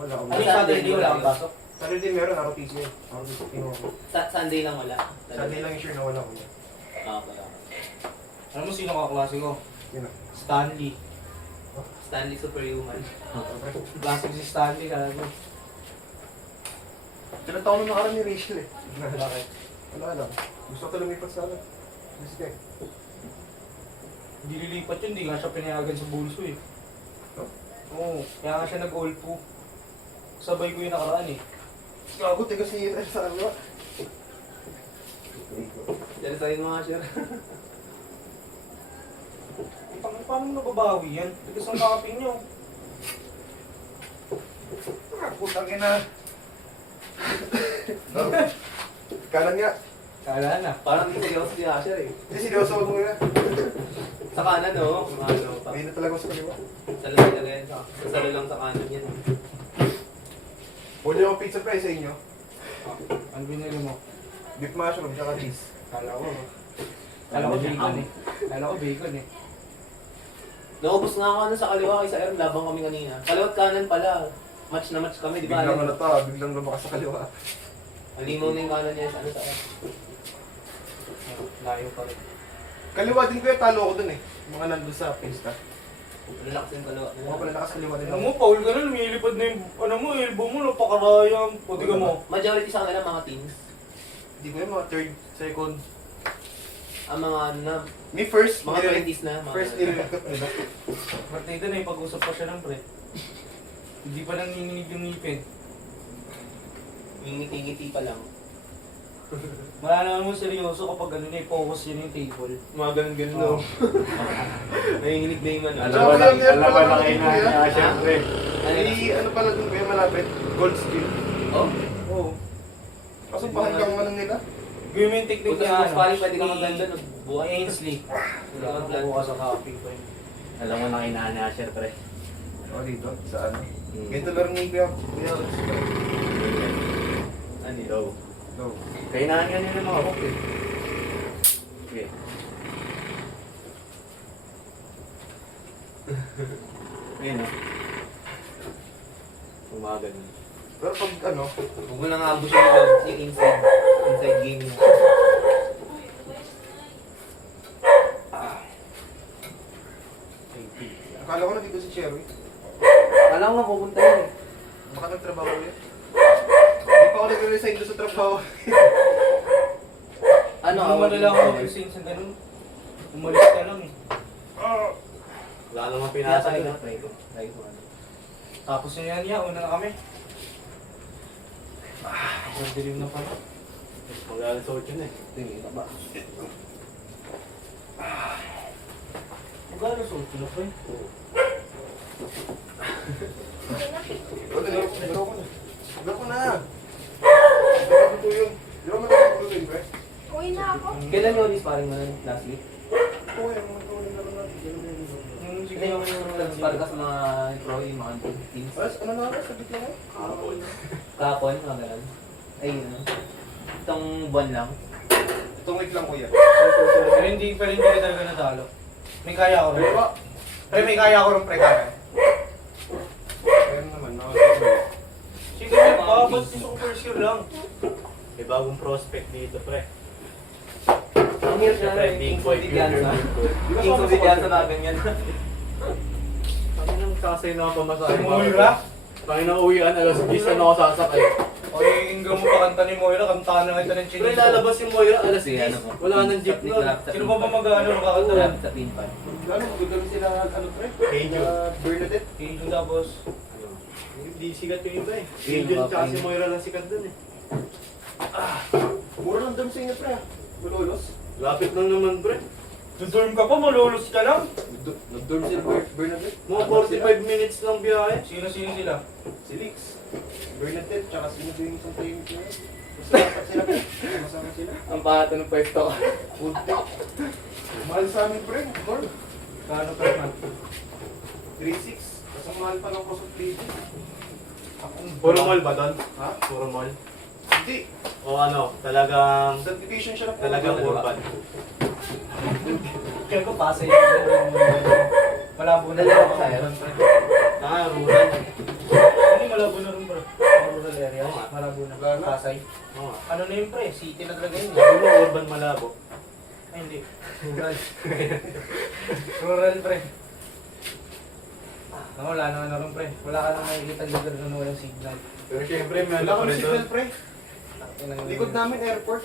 wala. Ano yung Saturday, wala kang pasok? Saturday meron, ROTC yun. ROTC kinuha ko. Sunday lang wala. Sunday lang yung sure na wala ko. Ah, wala. Alam mo sino kaklase ko? Yun na. Stanley. Stanley Superhuman. Klase ko si Stanley, kala mo. Ilang taon na nakaraan ni Rachel eh. Bakit? Wala lang. Gusto ko lumipat sa akin. Sige. Hindi lilipat yun, hindi nga siya pinayagan sa bulso eh. Oo, kaya nga siya nag-all po. Sabay ko yung nakaraan eh. Gago, tiga si sa ano. Dahil sa'yo mga sir. Paano nababawi yan? Tigas ang kakapin nyo. Putang ina. Kanan nga. Kala na. Parang hindi seryoso si Asher eh. Hindi, seryoso ako muna. Sa kanan no? Ano pa. May na talaga ako sa kaliwa. Salo talaga yan. Salo lang sa kanan yan. Huli ako pizza fry sa inyo. Ano binili mo? Beef mushroom, tsaka cheese. Kala ko. Kala ko bacon eh. Kala ko bacon eh. Naubos nga ako ano sa kaliwa kay sa Aaron. Labang kami kanina. Kaliwat kanan pala. Match na match kami, di ba? Biglang ano to, biglang lumakas sa kaliwa. Alimaw na yung kanan niya sa ano sa Aaron. Layo pa rin. Kaliwa din ko talo ako dun eh. Mga nandun sa pista. Malalakas yung kaliwa nila. Mga pala lakas kaliwa din Ano ako. mo, Paul ka na, lumilipad na yung, ano mo, elbow mo, napakarayang. Pati ka mo. Majority sa kanila mga teens. Hindi ko yung mga third, second. Ang mga ano na, Me first, mga 20s na. Mga first nililikot nila. Martita na yung pag-usap pa siya ng pre. Hindi pa nanginginig yung ngipin. Yung ngiti-ngiti pa lang. Wala naman mo seryoso kapag ano na i-focus yun yung table. Mga ganun-ganun no. Nanginginig na yung ano. Alam mo lang, alam mo lang kayo na niya, syempre. Ay, ano pala dun kuya malapit? Gold skill. Oh? Oo. Kaso bakit kang manang nila? Gawin mo yung technique Punta niya, sa mas pari, pwede ka ni maganda no. Buhay. Ainsley. Wala kang plan. Bukas sa copy ko yun. Alam mo na kinahan ni Asher, pre. O dito, sa ano? Ganito lang ni kuya. Kuya, Ano yun? no. Kainahan nga nila mga hook eh. Okay. Ayun ah. Umaga na. Pero pag ano, Huwag mo nang abos yung love, yung inside game mo. akala ko na dito si Cherry. Kala ko nga pupunta yun eh. Baka nagtrabaho yan. Hindi pa ako nag-resign doon sa trabaho. Ano? Ano mo na lang ako mag-resign sa ganun. Umalis ka lang eh. Wala namang Pinasa pinasa na. na. Try ko. Try ko ano. Tapos yun yan niya, una na kami. Dilim na pala. Mag-alasot yun eh. Tingin ka ba? Magkano suot ko na pa eh. O, dali, bro ko na. Bro ko na. Bro ko yun. Di ba matapagulin ba? Uwi na ako. Kailan yung sparring mo nun last week? Oo, yung mga gawin na lang natin. Sige yung sparring ka sa mga pro, yung mga teams. Ano na ako? Sabit lang ako. Kapon, mga ganun. Ay, yun. Itong buwan lang. Itong week lang kuya. Pero hindi ka talaga natalo. May kaya ako rin. Pero, Pre, may kaya ako rin pre kaya. ayun naman, nakasabay. Sige, babat si first year lang. May bagong prospect dito, pre. Ang hirap na Siyempre, rin, big King boy, Subigansa. big King Subigansa na ganyan. Ano nang kakasay na ako pamasahe? Moira? Pangin na uwian, alas 10 na ako sasakay. O yung ingro mo pa kanta ni Moira, kantahan na kita ng Pero chinis. lalabas si Moira, alas Kasi ano 10. ko. Wala nang jeep Ni nun. Clap sa Sino pa ba pinpan. mag-ano, makakanta? Clap sa pinpan. Lalo, magagaling sila, ano pre? Angel. Bernadette. Angel tapos. Hindi sikat yung iba eh. Sino Angel ba, tsaka si Pangin? Moira lang sikat dun eh. Mura lang dam sa inyo pre. Malolos. Lapit lang naman, pre. Dudurm ka pa, malulos ka lang. Nag-dorm si Bernadette. Mga 45 minutes lang biyahe. Sino sila? Si Lix. Bernadette, tsaka sino ba yung isang tayo nito? Masama sila pre. Masama sila. Ang pahato ng pwesto ko. Punti. Mahal sa amin pre. Dorm. Kano per month? 3.6. Kasi ang mahal pa ng cost of living. Puro mall ba doon? Ha? Puro mall? Hindi. O ano, talagang Subdivision siya na po. talagang urban. Kaya ko Pasay. Malabo na Dalawa ko lang sa'yo. Ah, rural. Hindi, malabo na rin bro. Rural area. Oo nga. Malabo na. Wala na. Pasay. Oo nga. Ano na yun pre? City na talaga yun. Sabi mo, urban malabo. Ay hindi. Rural. Rural pre. No, wala na ano rin pre. Wala ka nang makikita lugar na walang signal. Pero syempre, may ano Wala pa kami rin doon. signal pre. Likod namin airport.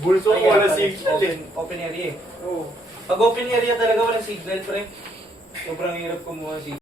Bulso Ay, ko, wala pala, signal eh. Open area eh. Oo. Pag open area talaga walang signal pre. Sobrang hirap kumuha ng signal.